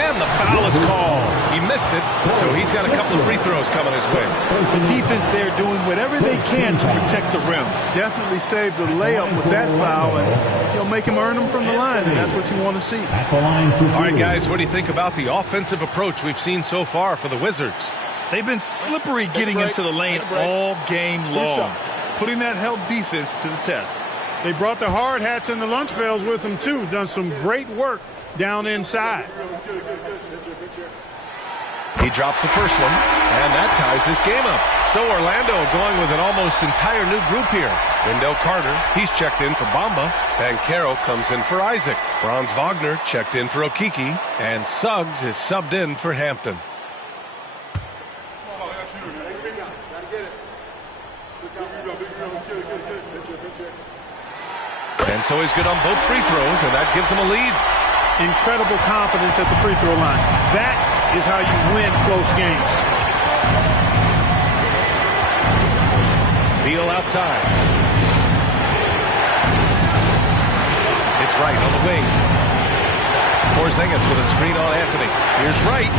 And the foul is called. He missed it, so he's got a couple of free throws coming his way. The defense there doing whatever they can to protect the rim. Definitely saved the layup with that foul, and he'll make him earn them from the line, and that's what you want to see. All right, guys, what do you think about the offensive approach we've seen so far for the Wizards? They've been slippery getting into the lane all game long, putting that help defense to the test. They brought the hard hats and the lunch bells with them, too. Done some great work down inside. He drops the first one, and that ties this game up. So Orlando going with an almost entire new group here. Wendell Carter, he's checked in for Bamba. Banchero comes in for Isaac. Franz Wagner checked in for Okiki. And Suggs is subbed in for Hampton. And so he's good on both free throws, and that gives him a lead. Incredible confidence at the free throw line. That is how you win close games. Beal outside. It's Wright on the wing. Porzingis with a screen on Anthony. Here's Wright.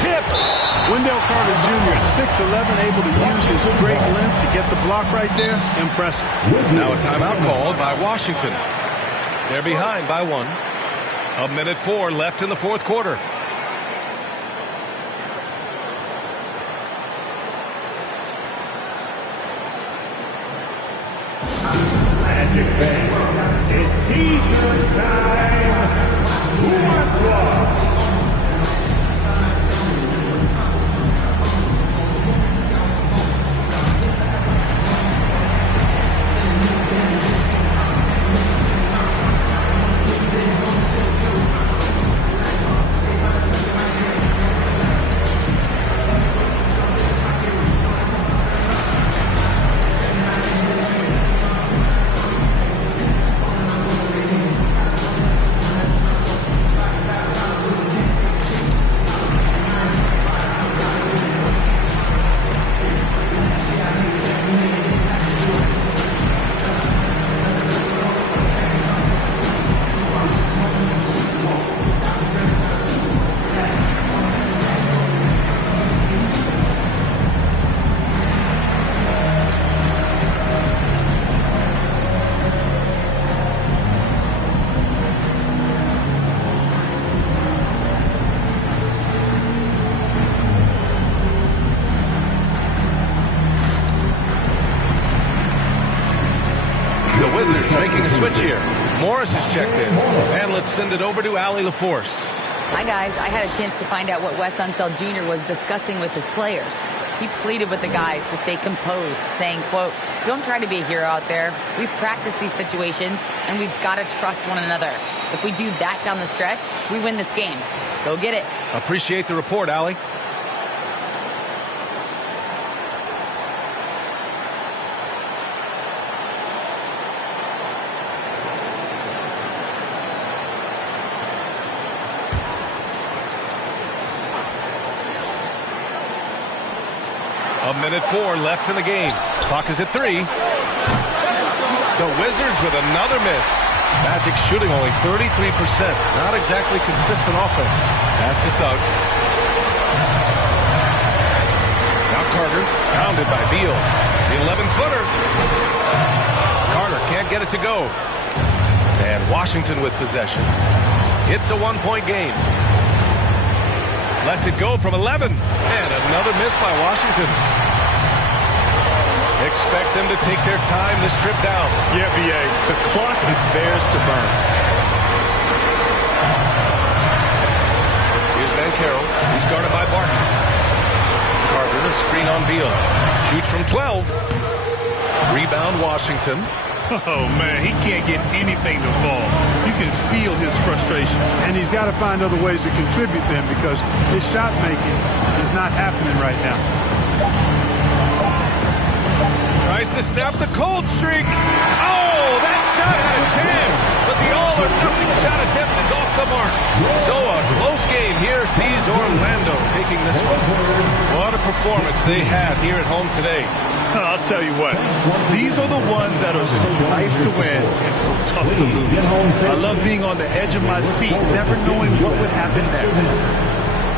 Tipped. Wendell Carter Jr. at 6'11", able to use his great length to get the block right there. Impressive. Now a timeout called by Washington. They're behind by 1. 1:04 left in the fourth quarter. Magic Bank. It's T-shirt time. Who wants one? Morris is checked in. And let's send it over to Allie LaForce. Hi, guys. I had a chance to find out what Wes Unseld Jr. was discussing with his players. He pleaded with the guys to stay composed, saying, quote, "Don't try to be a hero out there. We've practiced these situations, and we've got to trust one another. If we do that down the stretch, we win this game. Go get it." Appreciate the report, Allie. Minute 4 left in the game. Clock is at 3. The Wizards with another miss. Magic shooting only 33%. Not exactly consistent offense. Pass to Suggs. Now Carter, pounded by Beal. The 11-footer. Carter can't get it to go. And Washington with possession. It's a one-point game. Lets it go from 11. And another miss by Washington. Expect them to take their time this trip down. Yeah, B.A. The clock is theirs to burn. Here's Banchero. He's guarded by Barton. Carter, a screen on Beal. Shoots from 12. Rebound, Washington. Oh, man, he can't get anything to fall. You can feel his frustration. And he's got to find other ways to contribute then, because his shot making is not happening right now. Tries to snap the cold streak. Oh, that shot had a chance, but the all-or-nothing shot attempt is off the mark. So a close game here sees Orlando taking this one. What a performance they had here at home today. I'll tell you what, these are the ones that are so nice to win and so tough to lose. I love being on the edge of my seat, never knowing what would happen next.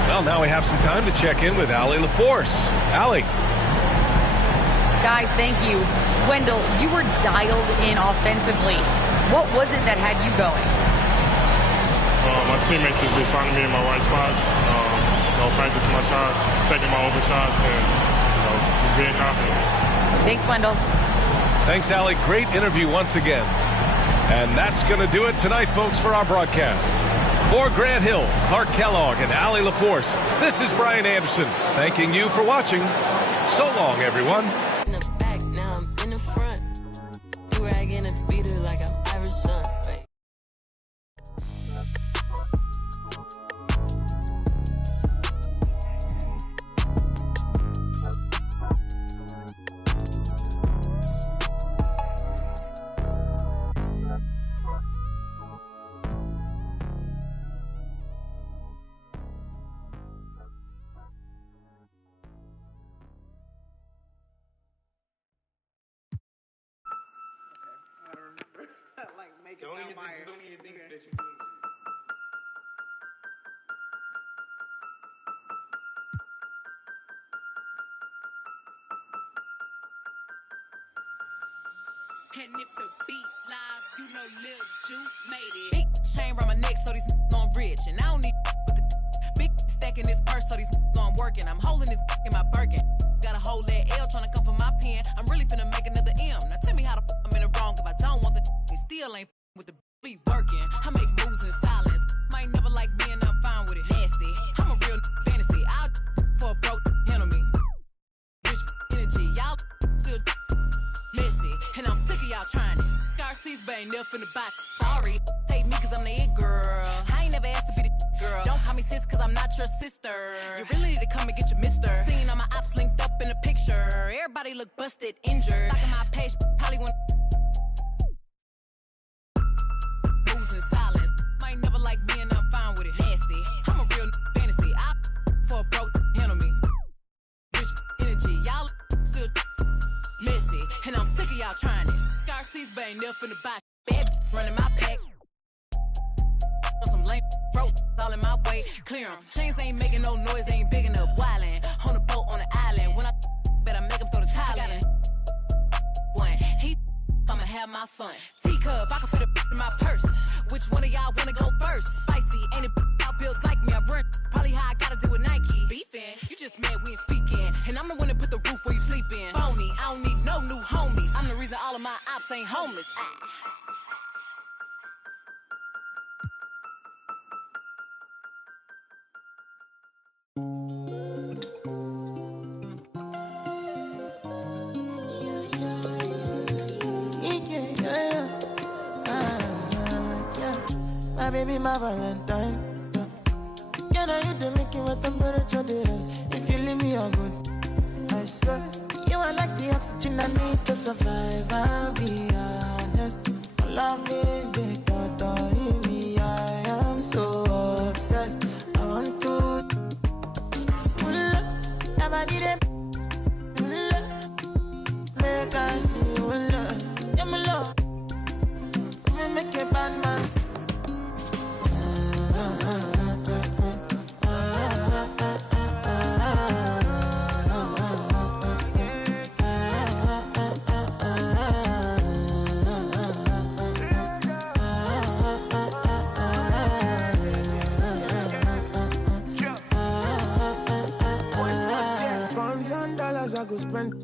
Well, now we have some time to check in with Allie LaForce. Allie. Guys, thank you. Wendell, you were dialed in offensively. What was it that had you going? My teammates just be finding me in my right spots, practicing my shots, taking my open shots, and just being confident. Thanks, Wendell. Thanks, Allie. Great interview once again. And that's going to do it tonight, folks, for our broadcast. For Grant Hill, Clark Kellogg, and Allie LaForce, this is Brian Anderson, thanking you for watching. So long, everyone. In the back, now I'm in the front. Do-rag in a beater like I'm Iverson. Right. Don't even think that you're doing this. And if the beat live, you know Lil Ju made it. Big chain around my neck, so these on rich. And I don't need with the big stack in this purse, so these on working. I'm holding this in my Birkin. Got a whole leg L trying to come for my pen. I'm really finna make another M. Now tell me how the I'm in the wrong if I don't want the he still ain't with the be working. I make moves in silence. Might never like me and I'm fine with it. Nasty. I'm a real fantasy. I'll for a broke handle me. Rich energy. Y'all still messy. And I'm sick of y'all trying it. RC's but ain't never finna buy. Sorry. Take me cause I'm the it girl. I ain't never asked to be the girl. Don't call me sis cause I'm not your sister. You really need to come and get your mister. Seeing all my ops linked up in the picture. Everybody look busted, injured. Stalking my page, probably want moves in silence. Might never like me and I'm fine with it. Nasty. I'm a real fantasy. I for a broke handle me. Rich energy. Y'all still messy. And I'm sick of y'all trying it. RC's but ain't never finna buy. Bad running my pack. On some lame broke all in my way. Clear 'em. Chains ain't making no noise. They ain't big enough. Wildin'. On the boat on the island. When I bet I make them throw the tile in. One. He I'ma have my fun. Teacup, I can fit a in my purse. Which one of y'all wanna go first? Spicy, ain't it y'all built like me? I run probably how I gotta deal with Nike. Beefing, you just mad we ain't speaking. And I'm the one that put the roof where you sleeping. Phony, I don't need no new homies. I'm the reason all of my ops ain't homeless. My baby, my Valentine. Yeah, now you do make it with temperature days. If you leave me, I'm good. I swear, you are like the oxygen I need to survive. I'll be honest. Loving the thought of me, I am so obsessed. I want to never did it. Make us see love. Yeah, my love. Make a bad man. I go spend.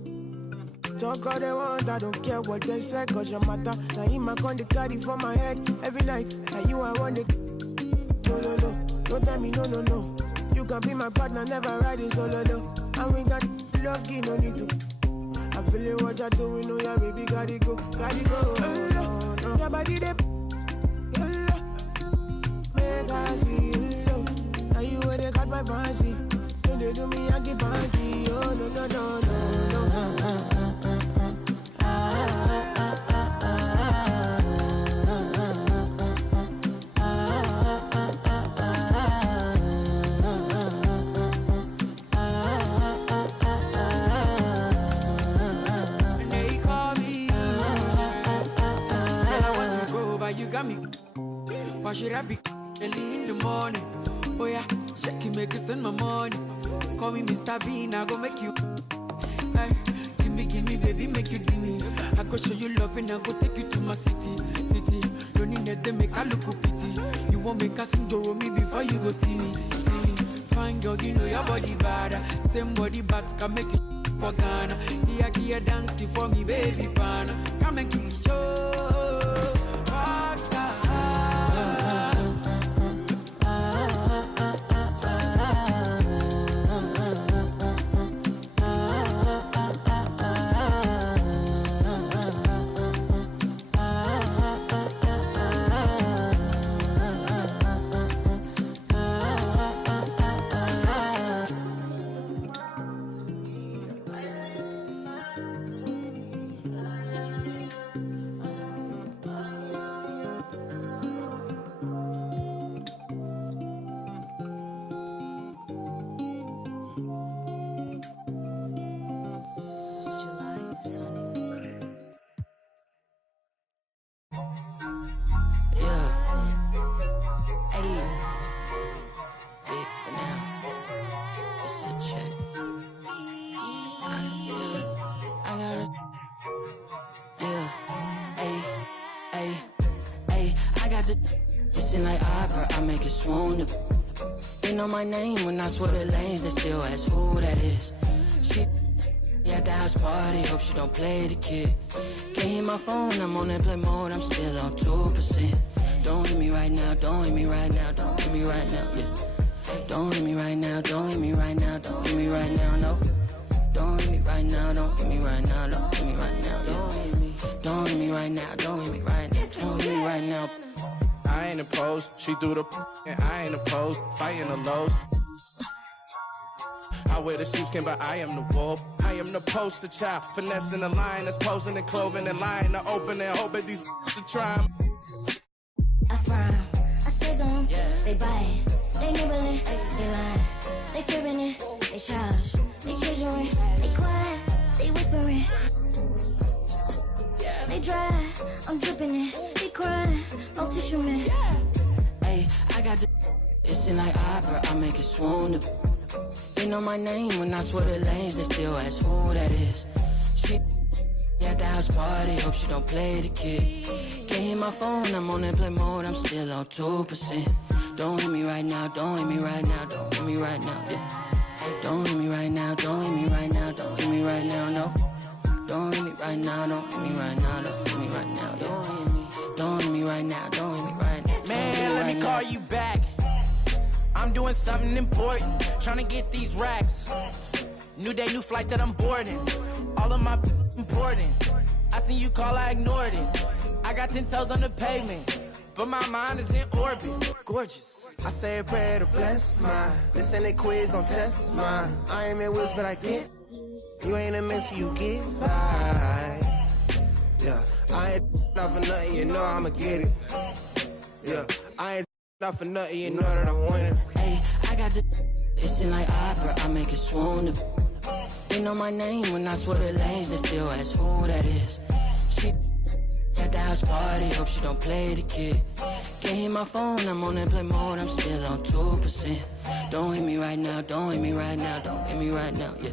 Talk all they want, I don't care what they say, cause your matter. Now in my con, they carry for my head every night. And you, I want it. No, no, no, don't tell me no, no, no. You can be my partner, never ride it solo, no. And we got lucky, no need to. I feel it, what you're doing, no, yeah, baby, gotta go, gotta go. No, your body, they make us see, now you where they got my fancy. They do me a give banky, oh no no no no no. And they call me. And I want to go, but you got me. Why should I be early in the morning? Oh yeah, shake it, make it send my money. Call me Mr. Bean, I go make you. Hey, give me, baby, make you give me. I go show you love and I go take you to my city. Don't need that, they make I look pity. You won't make us sing Joro me before you go see me. Fine girl, you know your body bad. Same body but can make you for Ghana. Here dance for me, baby pana. Come and give me show. Rockstar. Listen like opera, I make it swoon. They know my name when I swear the lanes, they still ask who that is. She at the house party, hope she don't play the kid. Can't hear my phone, I'm on airplane mode, I'm still on 2%. Don't hit me right now, don't hit me right now, don't hit me right now, yeah. Don't hit me right now, don't hit me right now, don't hit me right now, no. Don't hit me right now, don't hit me right now, don't hit me right now, yeah. Don't hit me right now, don't hit me right now, don't hit me right now. I ain't opposed, she threw the and I ain't opposed, fighting the lows. I wear the sheepskin, but I am the wolf. I am the poster child, finessing the line that's posing and clothing and lying to open and hoping these to try. I frown, I sizzle them, they bite, they nibbling, they lying, they fibbing it, they charge, they chiseling, they quiet, they whispering. They dry, I'm dripping it, they crying, no tissue man. Hey, I got the listen like opera, I make it swoon. They know my name when I swear the lanes, they still ask who that is. She at the house party, hope she don't play the kid. Can't hear my phone, I'm on airplane mode, I'm still on 2%. Don't hit me right now, don't hit me right now, don't hit me right now, yeah. Don't hit me right now, don't hit me right now, don't hit me right now, no. Don't hit me right now, don't hit me right now, don't hit me right now, yeah. Don't hit me right now, don't hit me right now. Man, let me call you back. I'm doing something important, trying to get these racks. New day, new flight that I'm boarding. All of my important. I seen you call, I ignored it. I got 10 toes on the pavement, but my mind is in orbit. Gorgeous. I say a prayer to bless mine. This ain't a quiz, don't test mine. I ain't in woods, but I get. You ain't a mentor, you get by. Yeah, I ain't not for nothing, you know I'ma get it. Yeah, I ain't not for nothing, you know that I'm winning. Hey, I got the listen like opera, I make it swoon. They know my name when I swear the lanes, they still ask who that is. She at the house party, hope she don't play the kid. Can't hear my phone, I'm on airplane mode, I'm still on 2%. Don't hit me right now, don't hit me right now, don't hit me right now, yeah.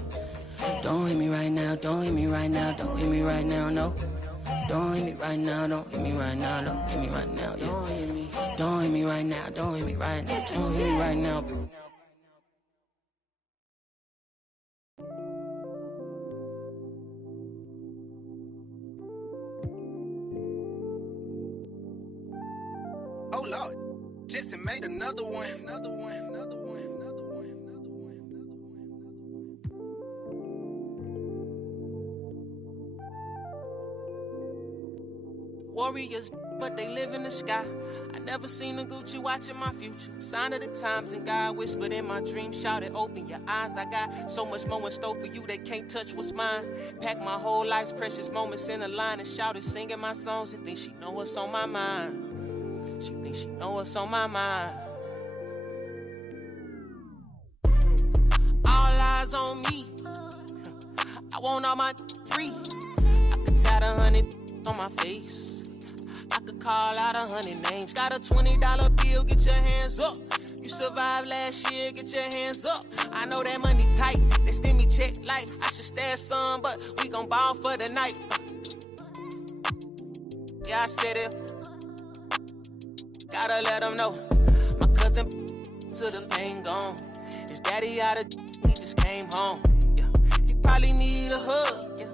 Don't hit me right now, don't hit me right now, don't hit me right now, no. Don't hit me right now, don't hit me right now, don't hit me right now, yeah. Don't hit me right now, don't hit me right now, don't hit me right now. Oh Lord, Jetson made another one, another one, another one. Warriors, but they live in the sky. I never seen a Gucci watching my future. Sign of the times, and God whispered in my dream, shouted, open your eyes. I got so much more in store for you they can't touch what's mine. Packed my whole life's precious moments in a line and shouted, singing my songs. And think she know what's on my mind. She thinks she know what's on my mind. All eyes on me. I want all my free. I could tat 100 on my face. I could call out 100 names. Got a $20 bill, get your hands up. You survived last year, get your hands up. I know that money tight, they send me check like I should stash some, but we gon' ball for the night. Yeah, I said it. Gotta let them know. My cousin to the pain gone. His daddy out of he just came home. Yeah. He probably need a hug, yeah.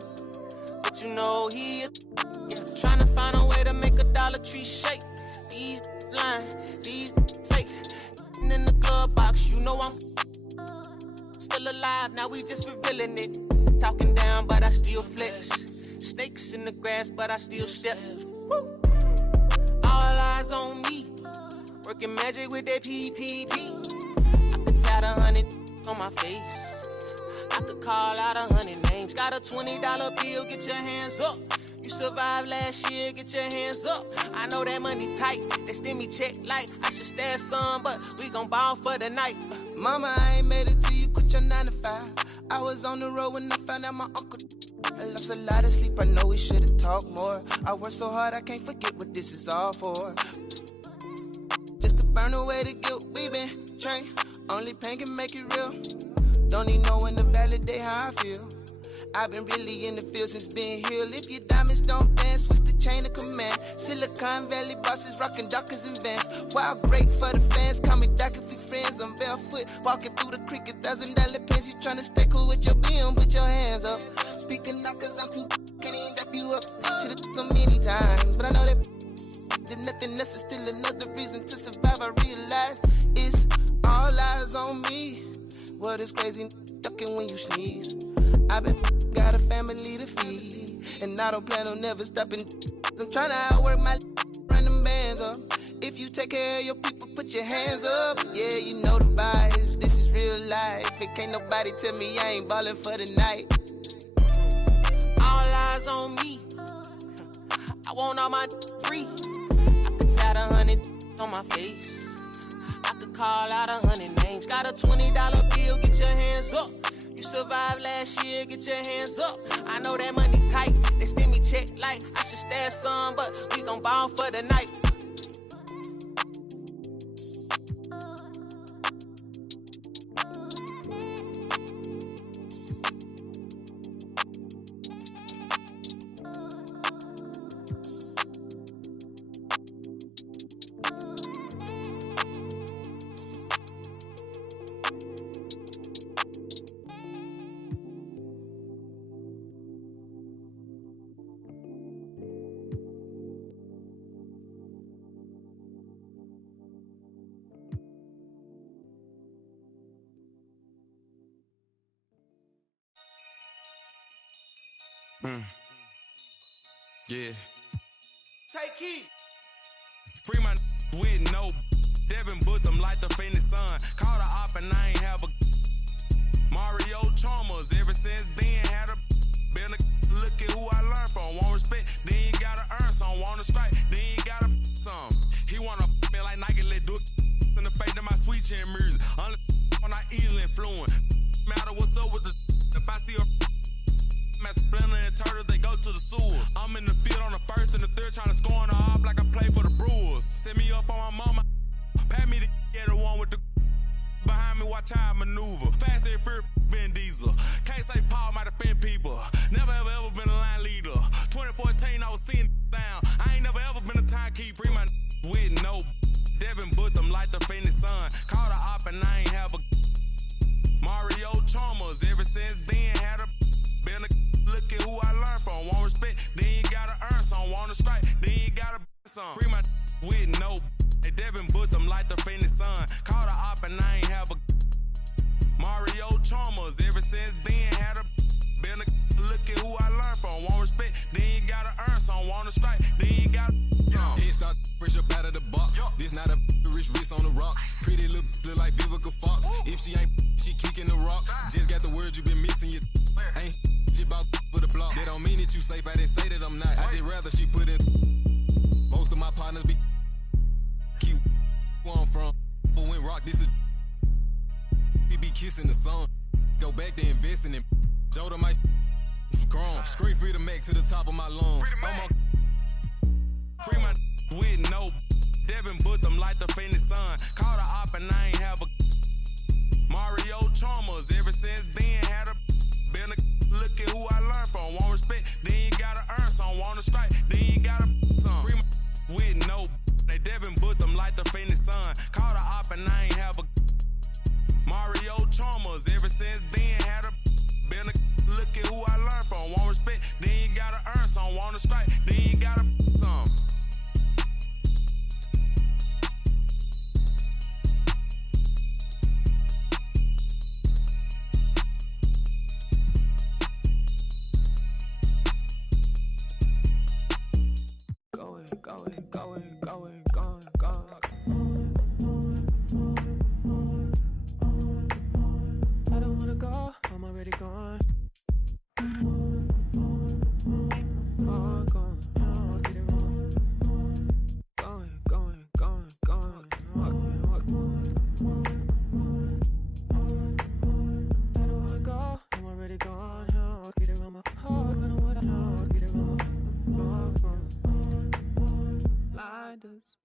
But you know he, yeah. Trying to find a way to make a Dollar Tree shake. These lying, these fake. In the glove box, you know I'm still alive. Now we just revealing it. Talking down, but I still flex. Snakes in the grass, but I still step. Woo. All eyes on me. Working magic with that PPP. I could tie 100 on my face. I could call out 100 names. Got a $20 bill, get your hands up. You survived last year, get your hands up. I know that money tight, they send me check like I should stash some, but we gon' ball for the night. Mama, I ain't made it till you quit your 9 to 5. I was on the road when I found out my uncle. I lost a lot of sleep, I know we should've talked more. I worked so hard, I can't forget what this is all for. Just to burn away the guilt, we been trained. Only pain can make it real. Don't need no one to validate how I feel. I've been really in the field since being healed. If your diamonds don't dance, switch the chain of command. Silicon Valley bosses rocking Dockers and Vans. Wild great for the fans, call me Doc if we friends. I'm barefoot, walking through the creek, $1,000 pants. You tryna stay cool with your BM, put your hands up. Speaking up cause I'm too can't even wrap you up. Should've so many times, but I know that if nothing else is still another reason to survive. I realize it's all eyes on me. What is crazy, ducking when you sneeze. I've been got a family to feed, and I don't plan on never stopping. I'm trying to outwork my run them bands up. If you take care of your people, put your hands up. Yeah, you know the vibes. This is real life. It can't nobody tell me I ain't ballin' for the night. All eyes on me. I want all my free. I could tie 100 on my face. I could call out 100 names. Got a $20 bill, get your hands up. You survived last year, get your hands up. I know that money tight, they send me check like I should stash some, but we gon' ball for the night. Yeah. Take heat. Free my with no Devin Book them like the Phoenix Sun. Call the op and I ain't have a Mario Chalmers. Ever since then had a been a look at who I learned from. Want respect, then you gotta earn some. Want to strike, then you gotta some. He wanna me like Nike, let do it in the face of my sweet chin music. On I easily influence. Matter what's up with the if I see a Splinter and Turtle, they go to the sewers. I'm in the field on the first and the third, trying to score on the op like I play for the Brewers. Send me up on my mama, pat me the one with the behind me, watch how I maneuver. Fast and fear, Vin Diesel. Can't say Paul might offend people. Never ever been a line leader. 2014, I was seeing down. I ain't never ever been a timekeeper. Free my with no Devin Book them like the Phoenix Sun. Call the op and I ain't have a Mario Chalmers. Ever since then had a been a look at who I learned from. Want respect, then you gotta earn some. Want to strike, then you gotta some. Free my with no. They Devin Book them like the Phoenix Sun. Call the op and I ain't have a Mario Chalmers. Ever since then had a been a look at who I learned from. Want respect, then you gotta earn some. Want to strike, then you gotta some. Head start fresh up out of the box. This not a rich wrist on the rocks. Pretty little look like Vivica Fox. If she ain't, she kicking the rocks. Just got the words you been missing. You ain't about for the block. They don't mean that you safe. I didn't say that I'm not. I just rather she put in. Most of my partners be keep where I'm from. But when rock this is we be kissing the sun. Go back to investing in Joda my grown. Straight free to Mac to the top of my lungs. Free my with no Devin Book them like the Phoenix Sun. Call the op and I ain't have a Mario Chalmers. Ever since then had a been a look at who I learned from. Want respect, then you gotta earn some. Want to strike, then you gotta some. Free my with no they Devin Book them like the Phoenix Sun. Call the op and I ain't have a Mario Chalmers. Ever since then had a been a look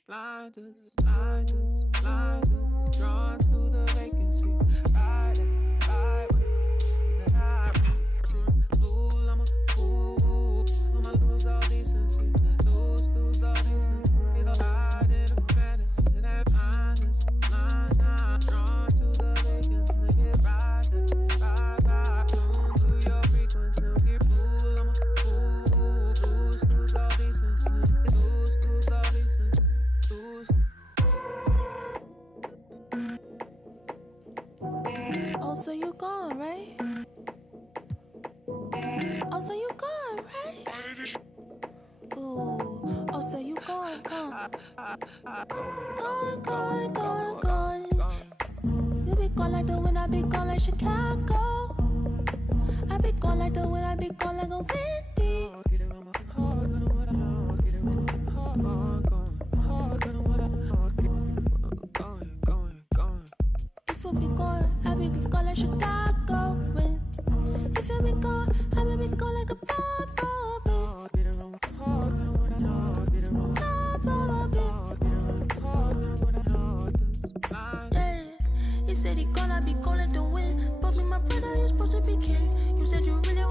Blinders, drawn to the vacancy. Ride with Ooh, I'ma lose all decency. Lose all decency. Ride in a fantasy. That blinders, drawn to the vacancy. Ride, tune to your frequency. Ooh, I'ma lose all decency. Lose all decency. Oh, so you gone, right? Oh, so you gone, right? Ooh, oh, so you gone. Gone. You be gone like the wind, I be gone like Chicago. I be gone like the wind, I be gone like a windy. If you be gone, I be gone like Chicago. If you be gone, I be gone like a yeah, he said he gonna be gone like the wind. Fuck me, my brother, you're supposed to be king. You said you really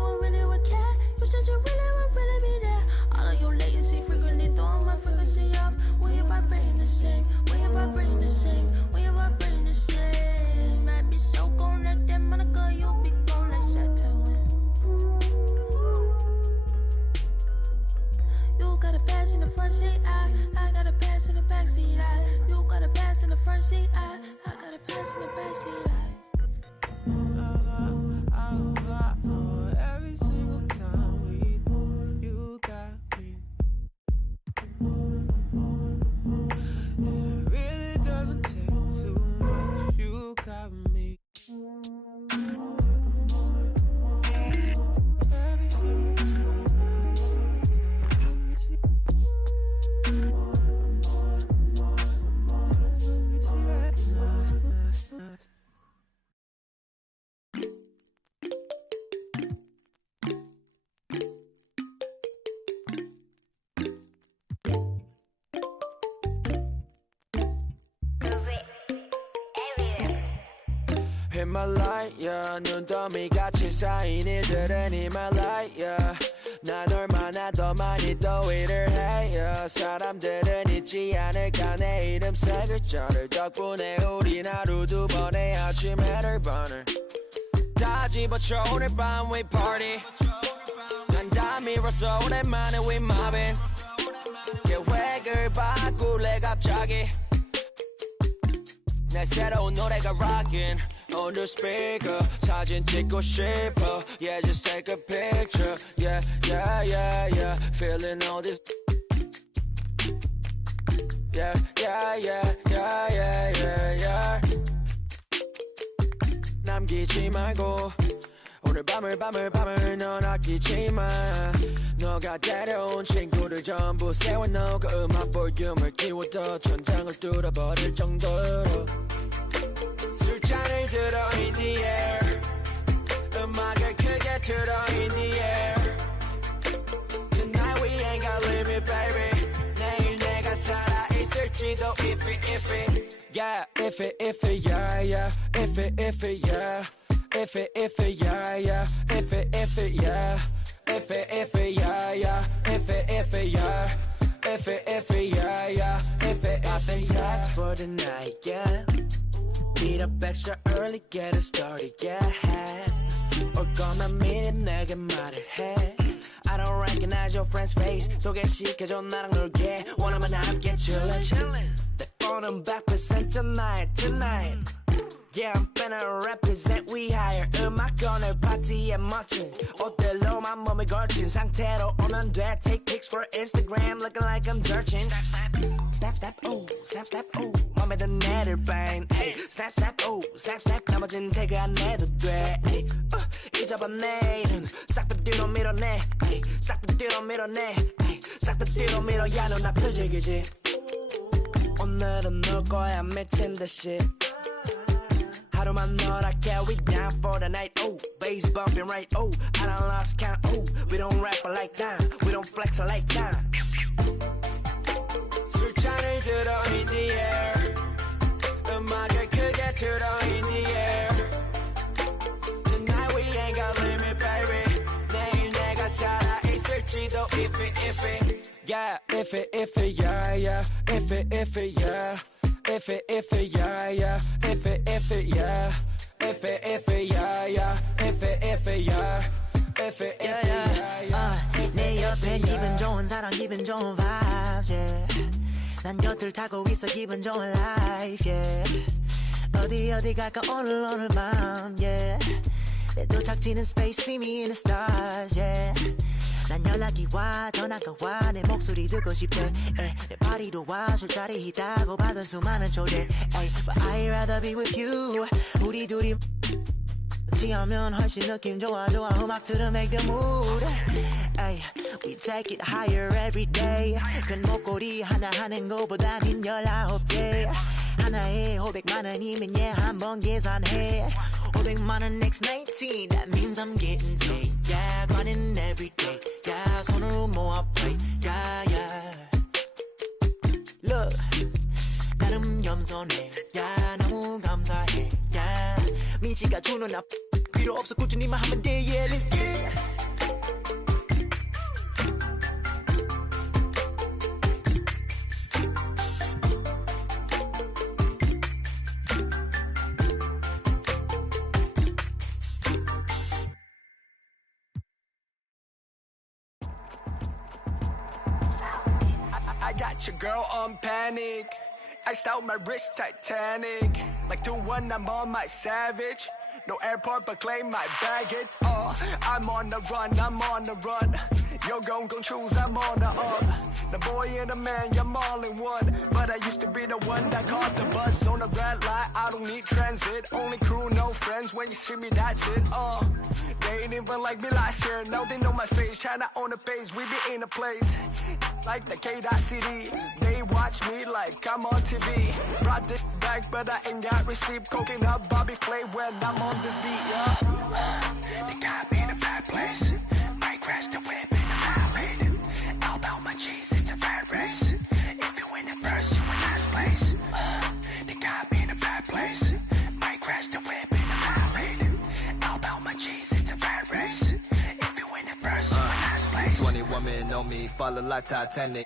would care. You said you really would be there. All of your latency frequently throwing my frequency off. When you vibrating the same, when you vibrating the same, when you vibrating the same. Might be so gone like that, Monica, you'll be gone like Saturn. You got a pass in the front seat, I got a pass in the back seat. You got a pass in the front seat, I got a pass in the back seat. Every single time you got me. It really doesn't take too much. You got me. Every single time. 히말라야 눈더미같이 쌓인 일들은 히말라야 난 얼마나 더 많이 더위를 해요 사람들은 잊지 않을까 내 이름 세 글자를 덕분에 우린 하루 두 번의 아침 해를 번을 다 집어쳐 오늘 밤 we party 난 다 밀었어 오랜만에 we mobbing 계획을 바꿀래 갑자기 내 새로운 노래가 rockin' on the speaker 사진 찍고 싶어 yeah just take a picture yeah feeling all this yeah 남기지 말고 오늘 밤을 넌 아끼지 마 너가 데려온 친구들 전부 세워놓고 그 음악 볼륨을 키워도 천장을 뚫어버릴 정도로 술잔을 들어 in the air 음악을 크게 틀어 in the air Tonight we ain't got limit baby 내일 내가 살아있을지도 if it yeah if it yeah if it yeah if it yeah if it yeah if it yeah if it yeah if it yeah if it I've been taxed for the night yeah Meet up extra early get it started yeah 올 거면 미리 내게 말을 해 I don't recognize your friend's face 소개시켜줘 나랑 놀게 원하면 함께 chillin' 내 폰은 100% tonight Yeah, I'm finna represent we higher 음악 오늘 파티에 멋진 옷들로만 몸을 걸친 상태로 오면 돼 Take pics for Instagram looking like I'm searching Snap, ooh, snap, ooh 맘에 든 애를 뱅 Snap, ooh, snap 나머진 태그 안 해도 돼 잊어본 내일은 싹 다 뒤로 밀어내 싹 다 뒤로 밀어내 싹 다 뒤로 밀어 야 너 나 그 즐기지 오늘은 놀 거야 미친 듯이 하루만 너답게 we down for the night. Oh, bass bumping right. Oh, I done lost count. Oh, we don't rap like that. We don't flex like that. 술잔을 들어 in the air. 음악을 크게 틀어 in the air. Tonight we ain't got limit, baby. 내일 내가 살아 있을지도 if it. Yeah, if it, yeah, yeah. If it, yeah. If it, yeah, yeah. If it, yeah. If it, yeah, yeah. If it, yeah. If it, yeah, yeah. 내 옆에 기분 좋은 사람, 기분 좋은 vibes, yeah. 난 곁을 타고 있어, 기분 좋은 life, yeah. 어디 갈까 오늘만, yeah. 내 도착지는 space, see me in the stars, yeah. 난 연락이 와 전화가 와 내 목소리 듣고 싶대 내 파티도 와 술자리 있다고 받은 수많은 초대 But I'd rather be with you 우리 둘이 지하면 훨씬 느낌 좋아 음악 들으면 make the mood We take it higher every day 큰 목걸이 하나 하는 거보다는 19개 하나에 500만 원이면 yeah 한번 계산해 500만 원 next 19 that means I'm getting paid yeah grinding every day yeah 손으로 모아 play yeah yeah look 나름 겸손해 yeah 너무 감사해 yeah 민씨가 주는 나 필요 없어 꾸준히만 하면 돼 yeah let's get it Got your girl on panic. Iced out my wrist Titanic. Like 2-1, I'm on my savage. No airport, but claim my baggage. I'm on the run. Yo, gon' choose, I'm on the up. The boy and the man, I'm all in one. But I used to be the one that caught the bus on the red light. I don't need transit. Only crew, no friends. When you see me, that's it. They ain't even like me last year. Now they know my face. China on the page, we be in a place. Like the K.CD. They watch me like I'm on TV. Brought this back, but I ain't got receipt. Coking up Bobby Flay when I'm on this beat, yeah. They got me in a bad place. Might crash the whip in the valley. All about my cheese, it's a rat race. If you win it first, you in last place. They got me in a bad place. Might crash the whip in the valley. All about my cheese, it's a rat race. If you win it first, you in last place. 20 women on me, falling like Titanic.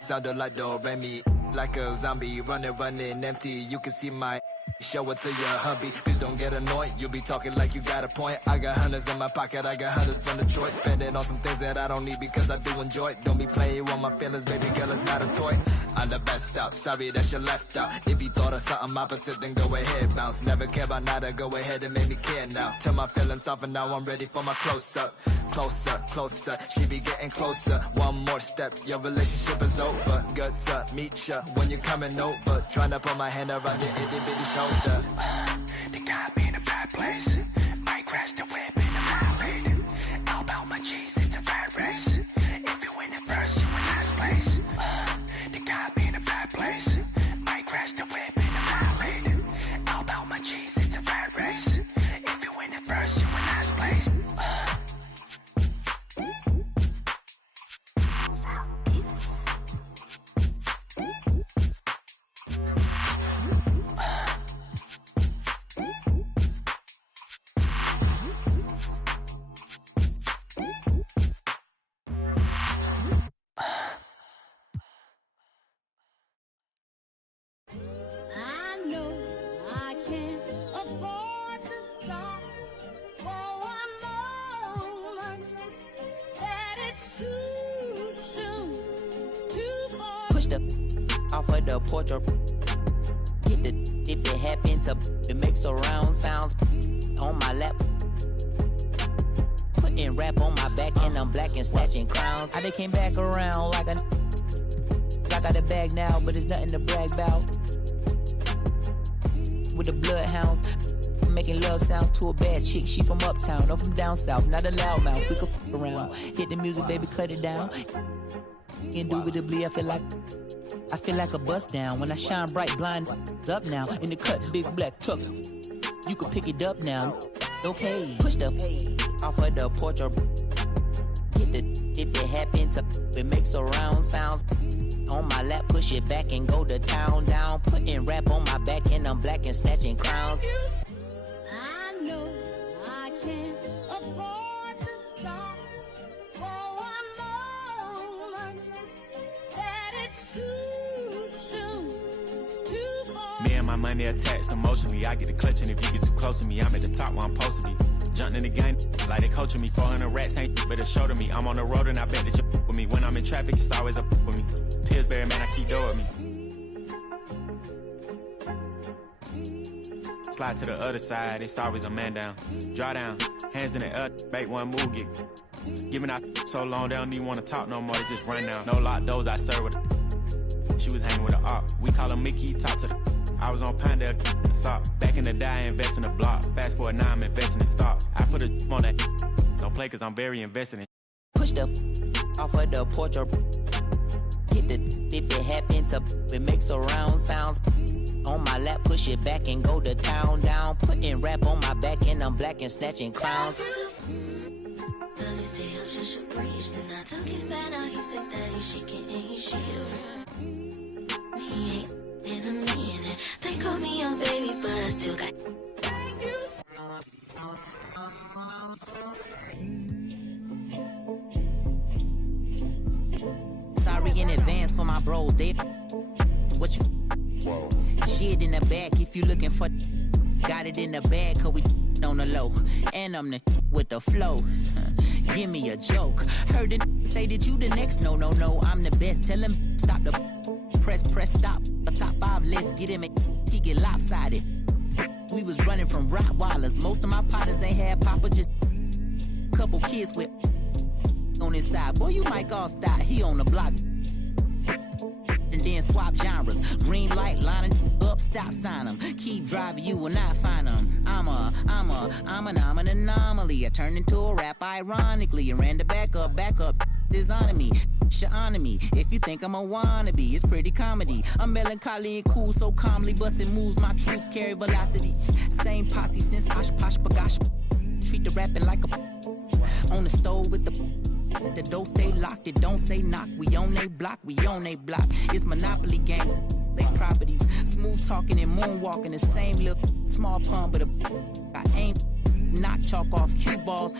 Sounded like Do-Re-Mi, like a zombie, running empty. You can see my show it to your hubby. Please don't get annoyed. You be talking like you got a point. I got hundreds in my pocket. I got hundreds from Detroit. Spending on some things that I don't need because I do enjoy it. Don't be playing with my feelings, baby girl. It's not a toy. I'm the best out. Sorry that you left out. If you thought of something opposite, then go ahead, bounce. Never care about nada. Go ahead and make me care now. Turn my feelings off and now I'm ready for my close up. Closer. She be getting closer. One more step. Your relationship is over. Good to meet ya when you're coming over. Trying to put my hand around your itty bitty shoulder. They got me in a bad place. Might crash the whip in the valley. All about my cheese, it's a rat race. If you win it first, you in last place. They got me in a bad place. Might crash the whip in the valley. All about my cheese, it's a rat race. If you win it first, you in last place. Off of the porch or hit the if it happen to make surround sounds on my lap. Putting rap on my back and I'm black and snatching crowns. I done came back around like I got a bag now, but it's nothing to brag about. With the bloodhounds, making love sounds to a bad chick. She from uptown, no from down south, not a loudmouth. We could around, hit the music, baby, cut it down. Indubitably, I feel like I feel like a bust down when I shine bright, blind up now in the cut, big black truck. You can pick it up now. Okay, push the off of the porch or hit the if it happen to it makes a round sounds. On my lap, push it back and go to town down. Putting rap on my back and I'm black and snatching crowns. I know I can't afford to stop for one moment. That it's too soon, too far. Me and my money attached emotionally. I get the clutch and if you get too close to me, I'm at the top where I'm supposed to be. Jumping in the game like they coaching me. 400 rats ain't but a show to me. I'm on the road and I bet that you with me. When I'm in traffic, it's always up with me. Pillsbury, man, I keep dough with me. Slide to the other side, it's always a man down. Draw down, hands in the air, bait one move, get giving out so long they don't even want to talk no more, they just run down. No lock doors, I serve with a she was hanging with a op. We call him Mickey, talk to the I was on Panda and sock. Back in the day, I invest in the block. Fast forward now, I'm investing in stocks. I put a on that. Don't play cause I'm very invested in. Push the off of the porch or hit the if it happen to it makes a round sounds. On my lap, push it back and go to town down. Putting rap on my back and I'm black and snatching crowns. Does he stay up just to preach? Then I took it back, now he said that he's shaking and he's shivering. He ain't in a minute. They call me a baby, but I still got. Sorry in advance for my bros. They what you shit in the back if you looking for. Got it in the bag cause we on the low. And I'm the with the flow. Give me a joke. Heard it say that you the next. No, I'm the best. Tell him stop the press, stop. A top 5 list, get him he get lopsided. We was running from Rottweilers. Most of my partners ain't had papa, just couple kids with on his side. Boy, you might all stop. He on the block. And then swap genres. Green light, lining up, stop sign them. Keep driving, you will not find them. I'm an anomaly. I turned into a rap ironically and ran the back up, designing me. Sha'aning me. If you think I'm a wannabe, it's pretty comedy. I'm melancholy and cool, so calmly busting moves. My troops carry velocity. Same posse since Osh Posh Bagash. Treat the rapping like a on the stove with the door stay locked, it don't say knock. We on they block, It's Monopoly game, they properties. Smooth talking and moonwalking, the same look. Small pun, but I ain't knock chalk off cue balls.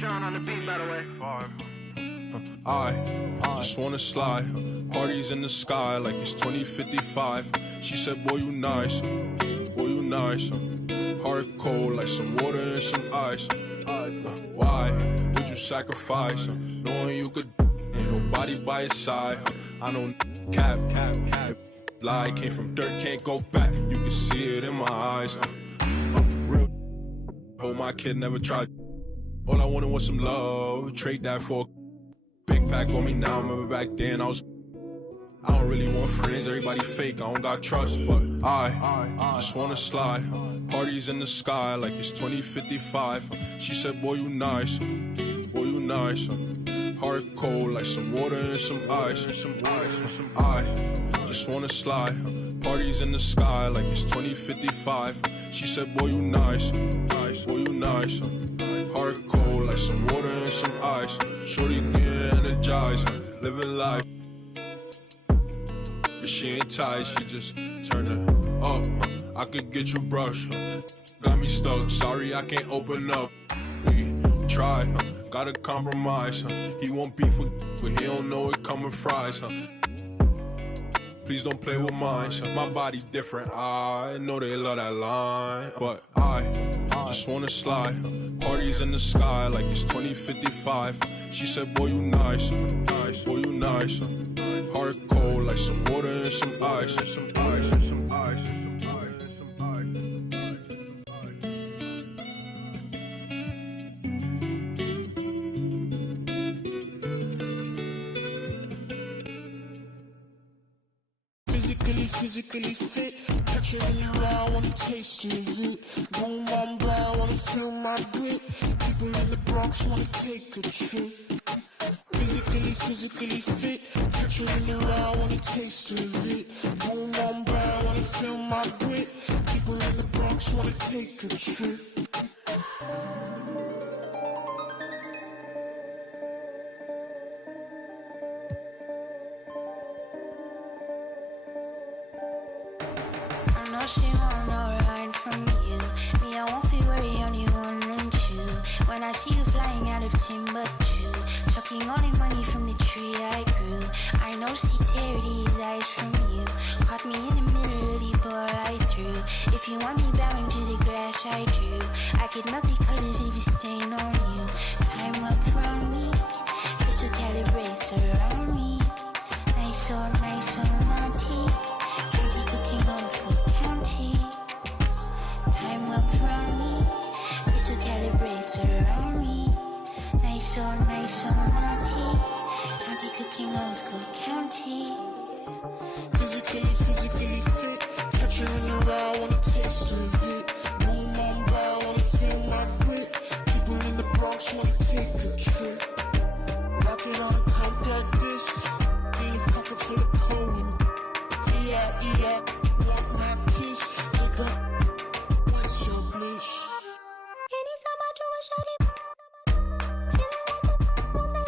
On the beat, by the way. I just wanna slide. Parties in the sky like it's 2055. She said, boy, you nice. Boy, you nice. Heart cold like some water and some ice. Why would you sacrifice? Knowing you could, ain't nobody by your side. I don't cap. Lie came from dirt, can't go back. You can see it in my eyes. Real. Hope my kid never tried. All I wanted was some love, trade that for a big pack on me now. Remember back then I don't really want friends, everybody fake, I don't got trust. But I just wanna slide, parties in the sky like it's 2055. She said, boy, you nice, heart cold like some water and some ice. I just wanna slide, parties in the sky like it's 2055. She said, boy, you nice, heart cold like some water and some ice. Shorty get energized, living life. But she ain't tight, she just turned it up. I could get you brushed, got me stuck. Sorry I can't open up. We try, gotta compromise. He won't beef with, but he don't know it coming fries. Please don't play with mine. My body different. I know they love that line, but I just wanna slide. Parties in the sky like it's 2055. She said, boy, you nice. Heart cold like some water and some ice. physically fit. Catch it in your eye, wanna taste of it. Boom, I'm brown, wanna feel my grit. People in the Bronx wanna take a trip. Physically fit. Catch it in your eye, wanna taste of it. Boom, I'm brown, wanna feel my grit. People in the Bronx wanna take a trip. I know she want no line from you. Me, I won't feel worry, only one and two. When I see you flying out of Timbuktu, chucking all the money from the tree I grew. I know she tear these eyes from you. Caught me in the middle of the ball I threw. If you want me bowing to the grass I drew, I could melt the colors if you stain on you. Time up from me, crystal calibrates around me. Nice, so naughty. Candy cooking on Cook County. Time up from me, crystal calibrates around me. Nice, so naughty. County cooking old school county. Physically fit. Catch you in your eye, wanna taste of it. Boom, I'm brown, wanna feel my grit. People in the Bronx wanna take a trip. Rock it on a compact disc. In a pocket full of coin. Yeah, want my kiss. Look up, what's your bliss? Anytime I do a shawty, feeling like a wonder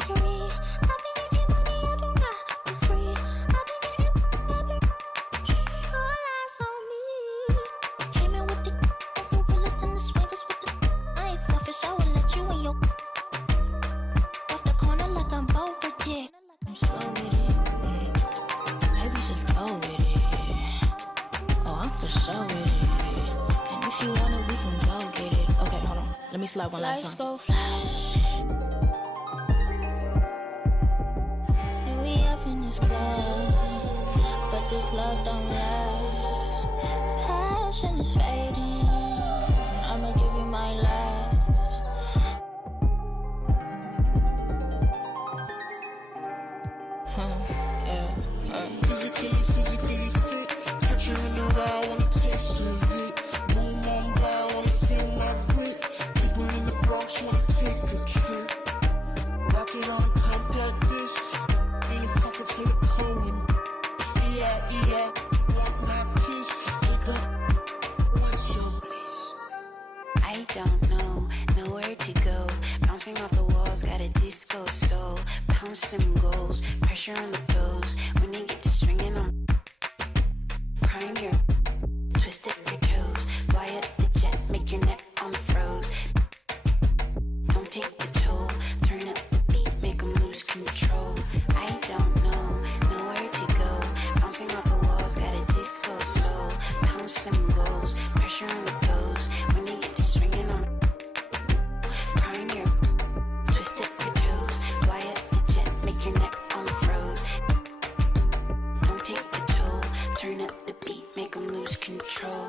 to me. I've been getting money, I do not for free. I've been getting all eyes on me. Came in with the gorillas and the swingers with the. I ain't selfish, I will let you in your off the corner like I'm both for dick. I'm slow with it. Maybe just go with it. Oh, I'm for sure with it. And if you want it, we can go get it. Okay, hold on. Let me slide one last time. Let's go flash. And we up in this class, but this love don't last. Passion is fading. I'ma give you my last. Physically fit. Catch you in the eye, wanna taste of it. Boom, I'm brown, wanna feel my grit. People in the Bronx wanna take a trip. Rock it on a compact disc. In a pocket full of coin. Yeah, want my kiss. Pick up, what's your bliss? I don't know, nowhere to go. Bouncing off the walls, got a disco soul. Pounce them goals, pressure on the toes. When they get to swinging on, prime your twisted your toes. Fly up the jet, make your neck on froze. Don't take the toll, turn up the beat, make them lose control. I don't know, nowhere to go. Bouncing off the walls, got a disco soul. Pounce them goals, pressure on the toes. When they get to swinging on, prime your twisted your toes. Fly up the jet, make your neck on froze. Don't take the toll, turn up the beat, make them lose control.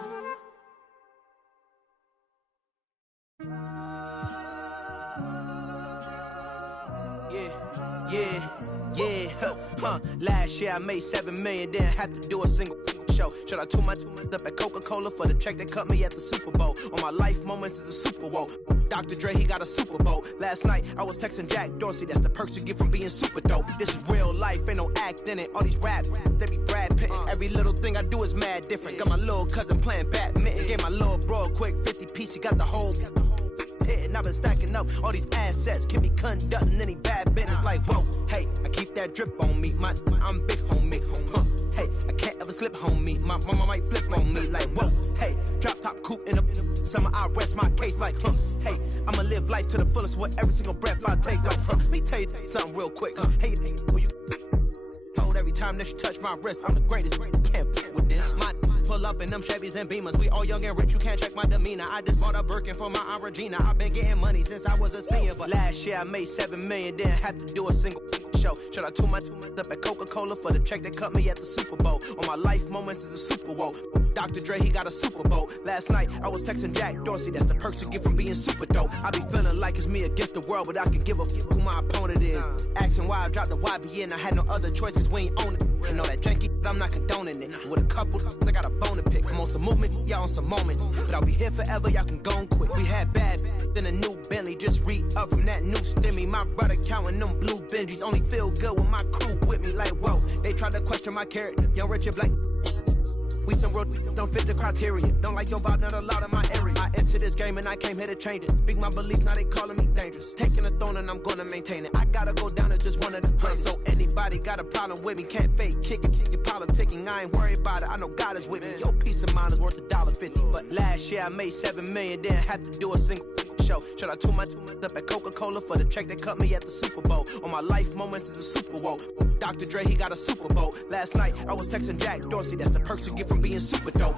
Last year I made 7 million, didn't have to do a single show. Should I tune my up at Coca-Cola for the check that cut me at the Super Bowl? On my life moments is a Super Bowl. Dr. Dre, he got a Super Bowl. Last night I was texting Jack Dorsey, that's the perks you get from being super dope. This is real life, ain't no act in it. All these raps, they be Brad Pitt. Every little thing I do is mad different. Got my little cousin playing badminton. Gave my little bro a quick 50 piece, he got the whole hitting. I've been stacking up all these assets, can be conducting any bad business. Like whoa, hey, I keep that drip on me. I'm big homie, hey, I can't ever slip homie. My mama might flip on me. Like whoa, hey, drop top coupe in the summer. I rest my case like hey, I'ma live life to the fullest with every single breath I take. Let me tell you something real quick. Hey, who you told every time that you touch my wrist, I'm the greatest. Can't play with this. My pull up in them Chevys and Beamers. We all young and rich, you can't check my demeanor. I just bought a Birkin for my Aunt Regina. I've been getting money since I was a senior, but last year I made 7 million, didn't have to do a single show. Should I tune my up at Coca-Cola for the check that cut me at the Super Bowl? On my life moments is a Super Bowl. Dr. Dre, he got a Super Bowl. Last night I was texting Jack Dorsey, that's the perks you get from being super dope. I be feeling like it's me against the world, but I can give a fuck who my opponent is. Asking why I dropped the YB and I had no other choices. We ain't own it. You know that janky, I'm not condoning it. With a couple, I got a bone to pick. I'm on some movement, y'all on some moment. But I'll be here forever, y'all can go and quit. We had bad, then a new Bentley. Just re-up from that new stimmy. My brother counting them blue Benjis. Only feel good when my crew with me. Like, whoa, they tried to question my character. Young Richard Blake. We some real don't fit the criteria. Don't like your vibe, not allowed in my area. I entered this game and I came here to change it. Speak my beliefs, now they calling me dangerous. Taking a throne and I'm gonna maintain it. I gotta go down as just one of the greatest. So anybody got a problem with me, can't fake kick it. You're politicking, I ain't worried about it. I know God is with me. Your peace of mind is worth $1.50. But last year I made $7 million, didn't have to do a single show. Should I too much up at Coca-Cola for the check that cut me at the Super Bowl? On my life moments is a Super Bowl. Dr. Dre, he got a Super Bowl. Last night I was texting Jack Dorsey. That's the perks you get from being super dope.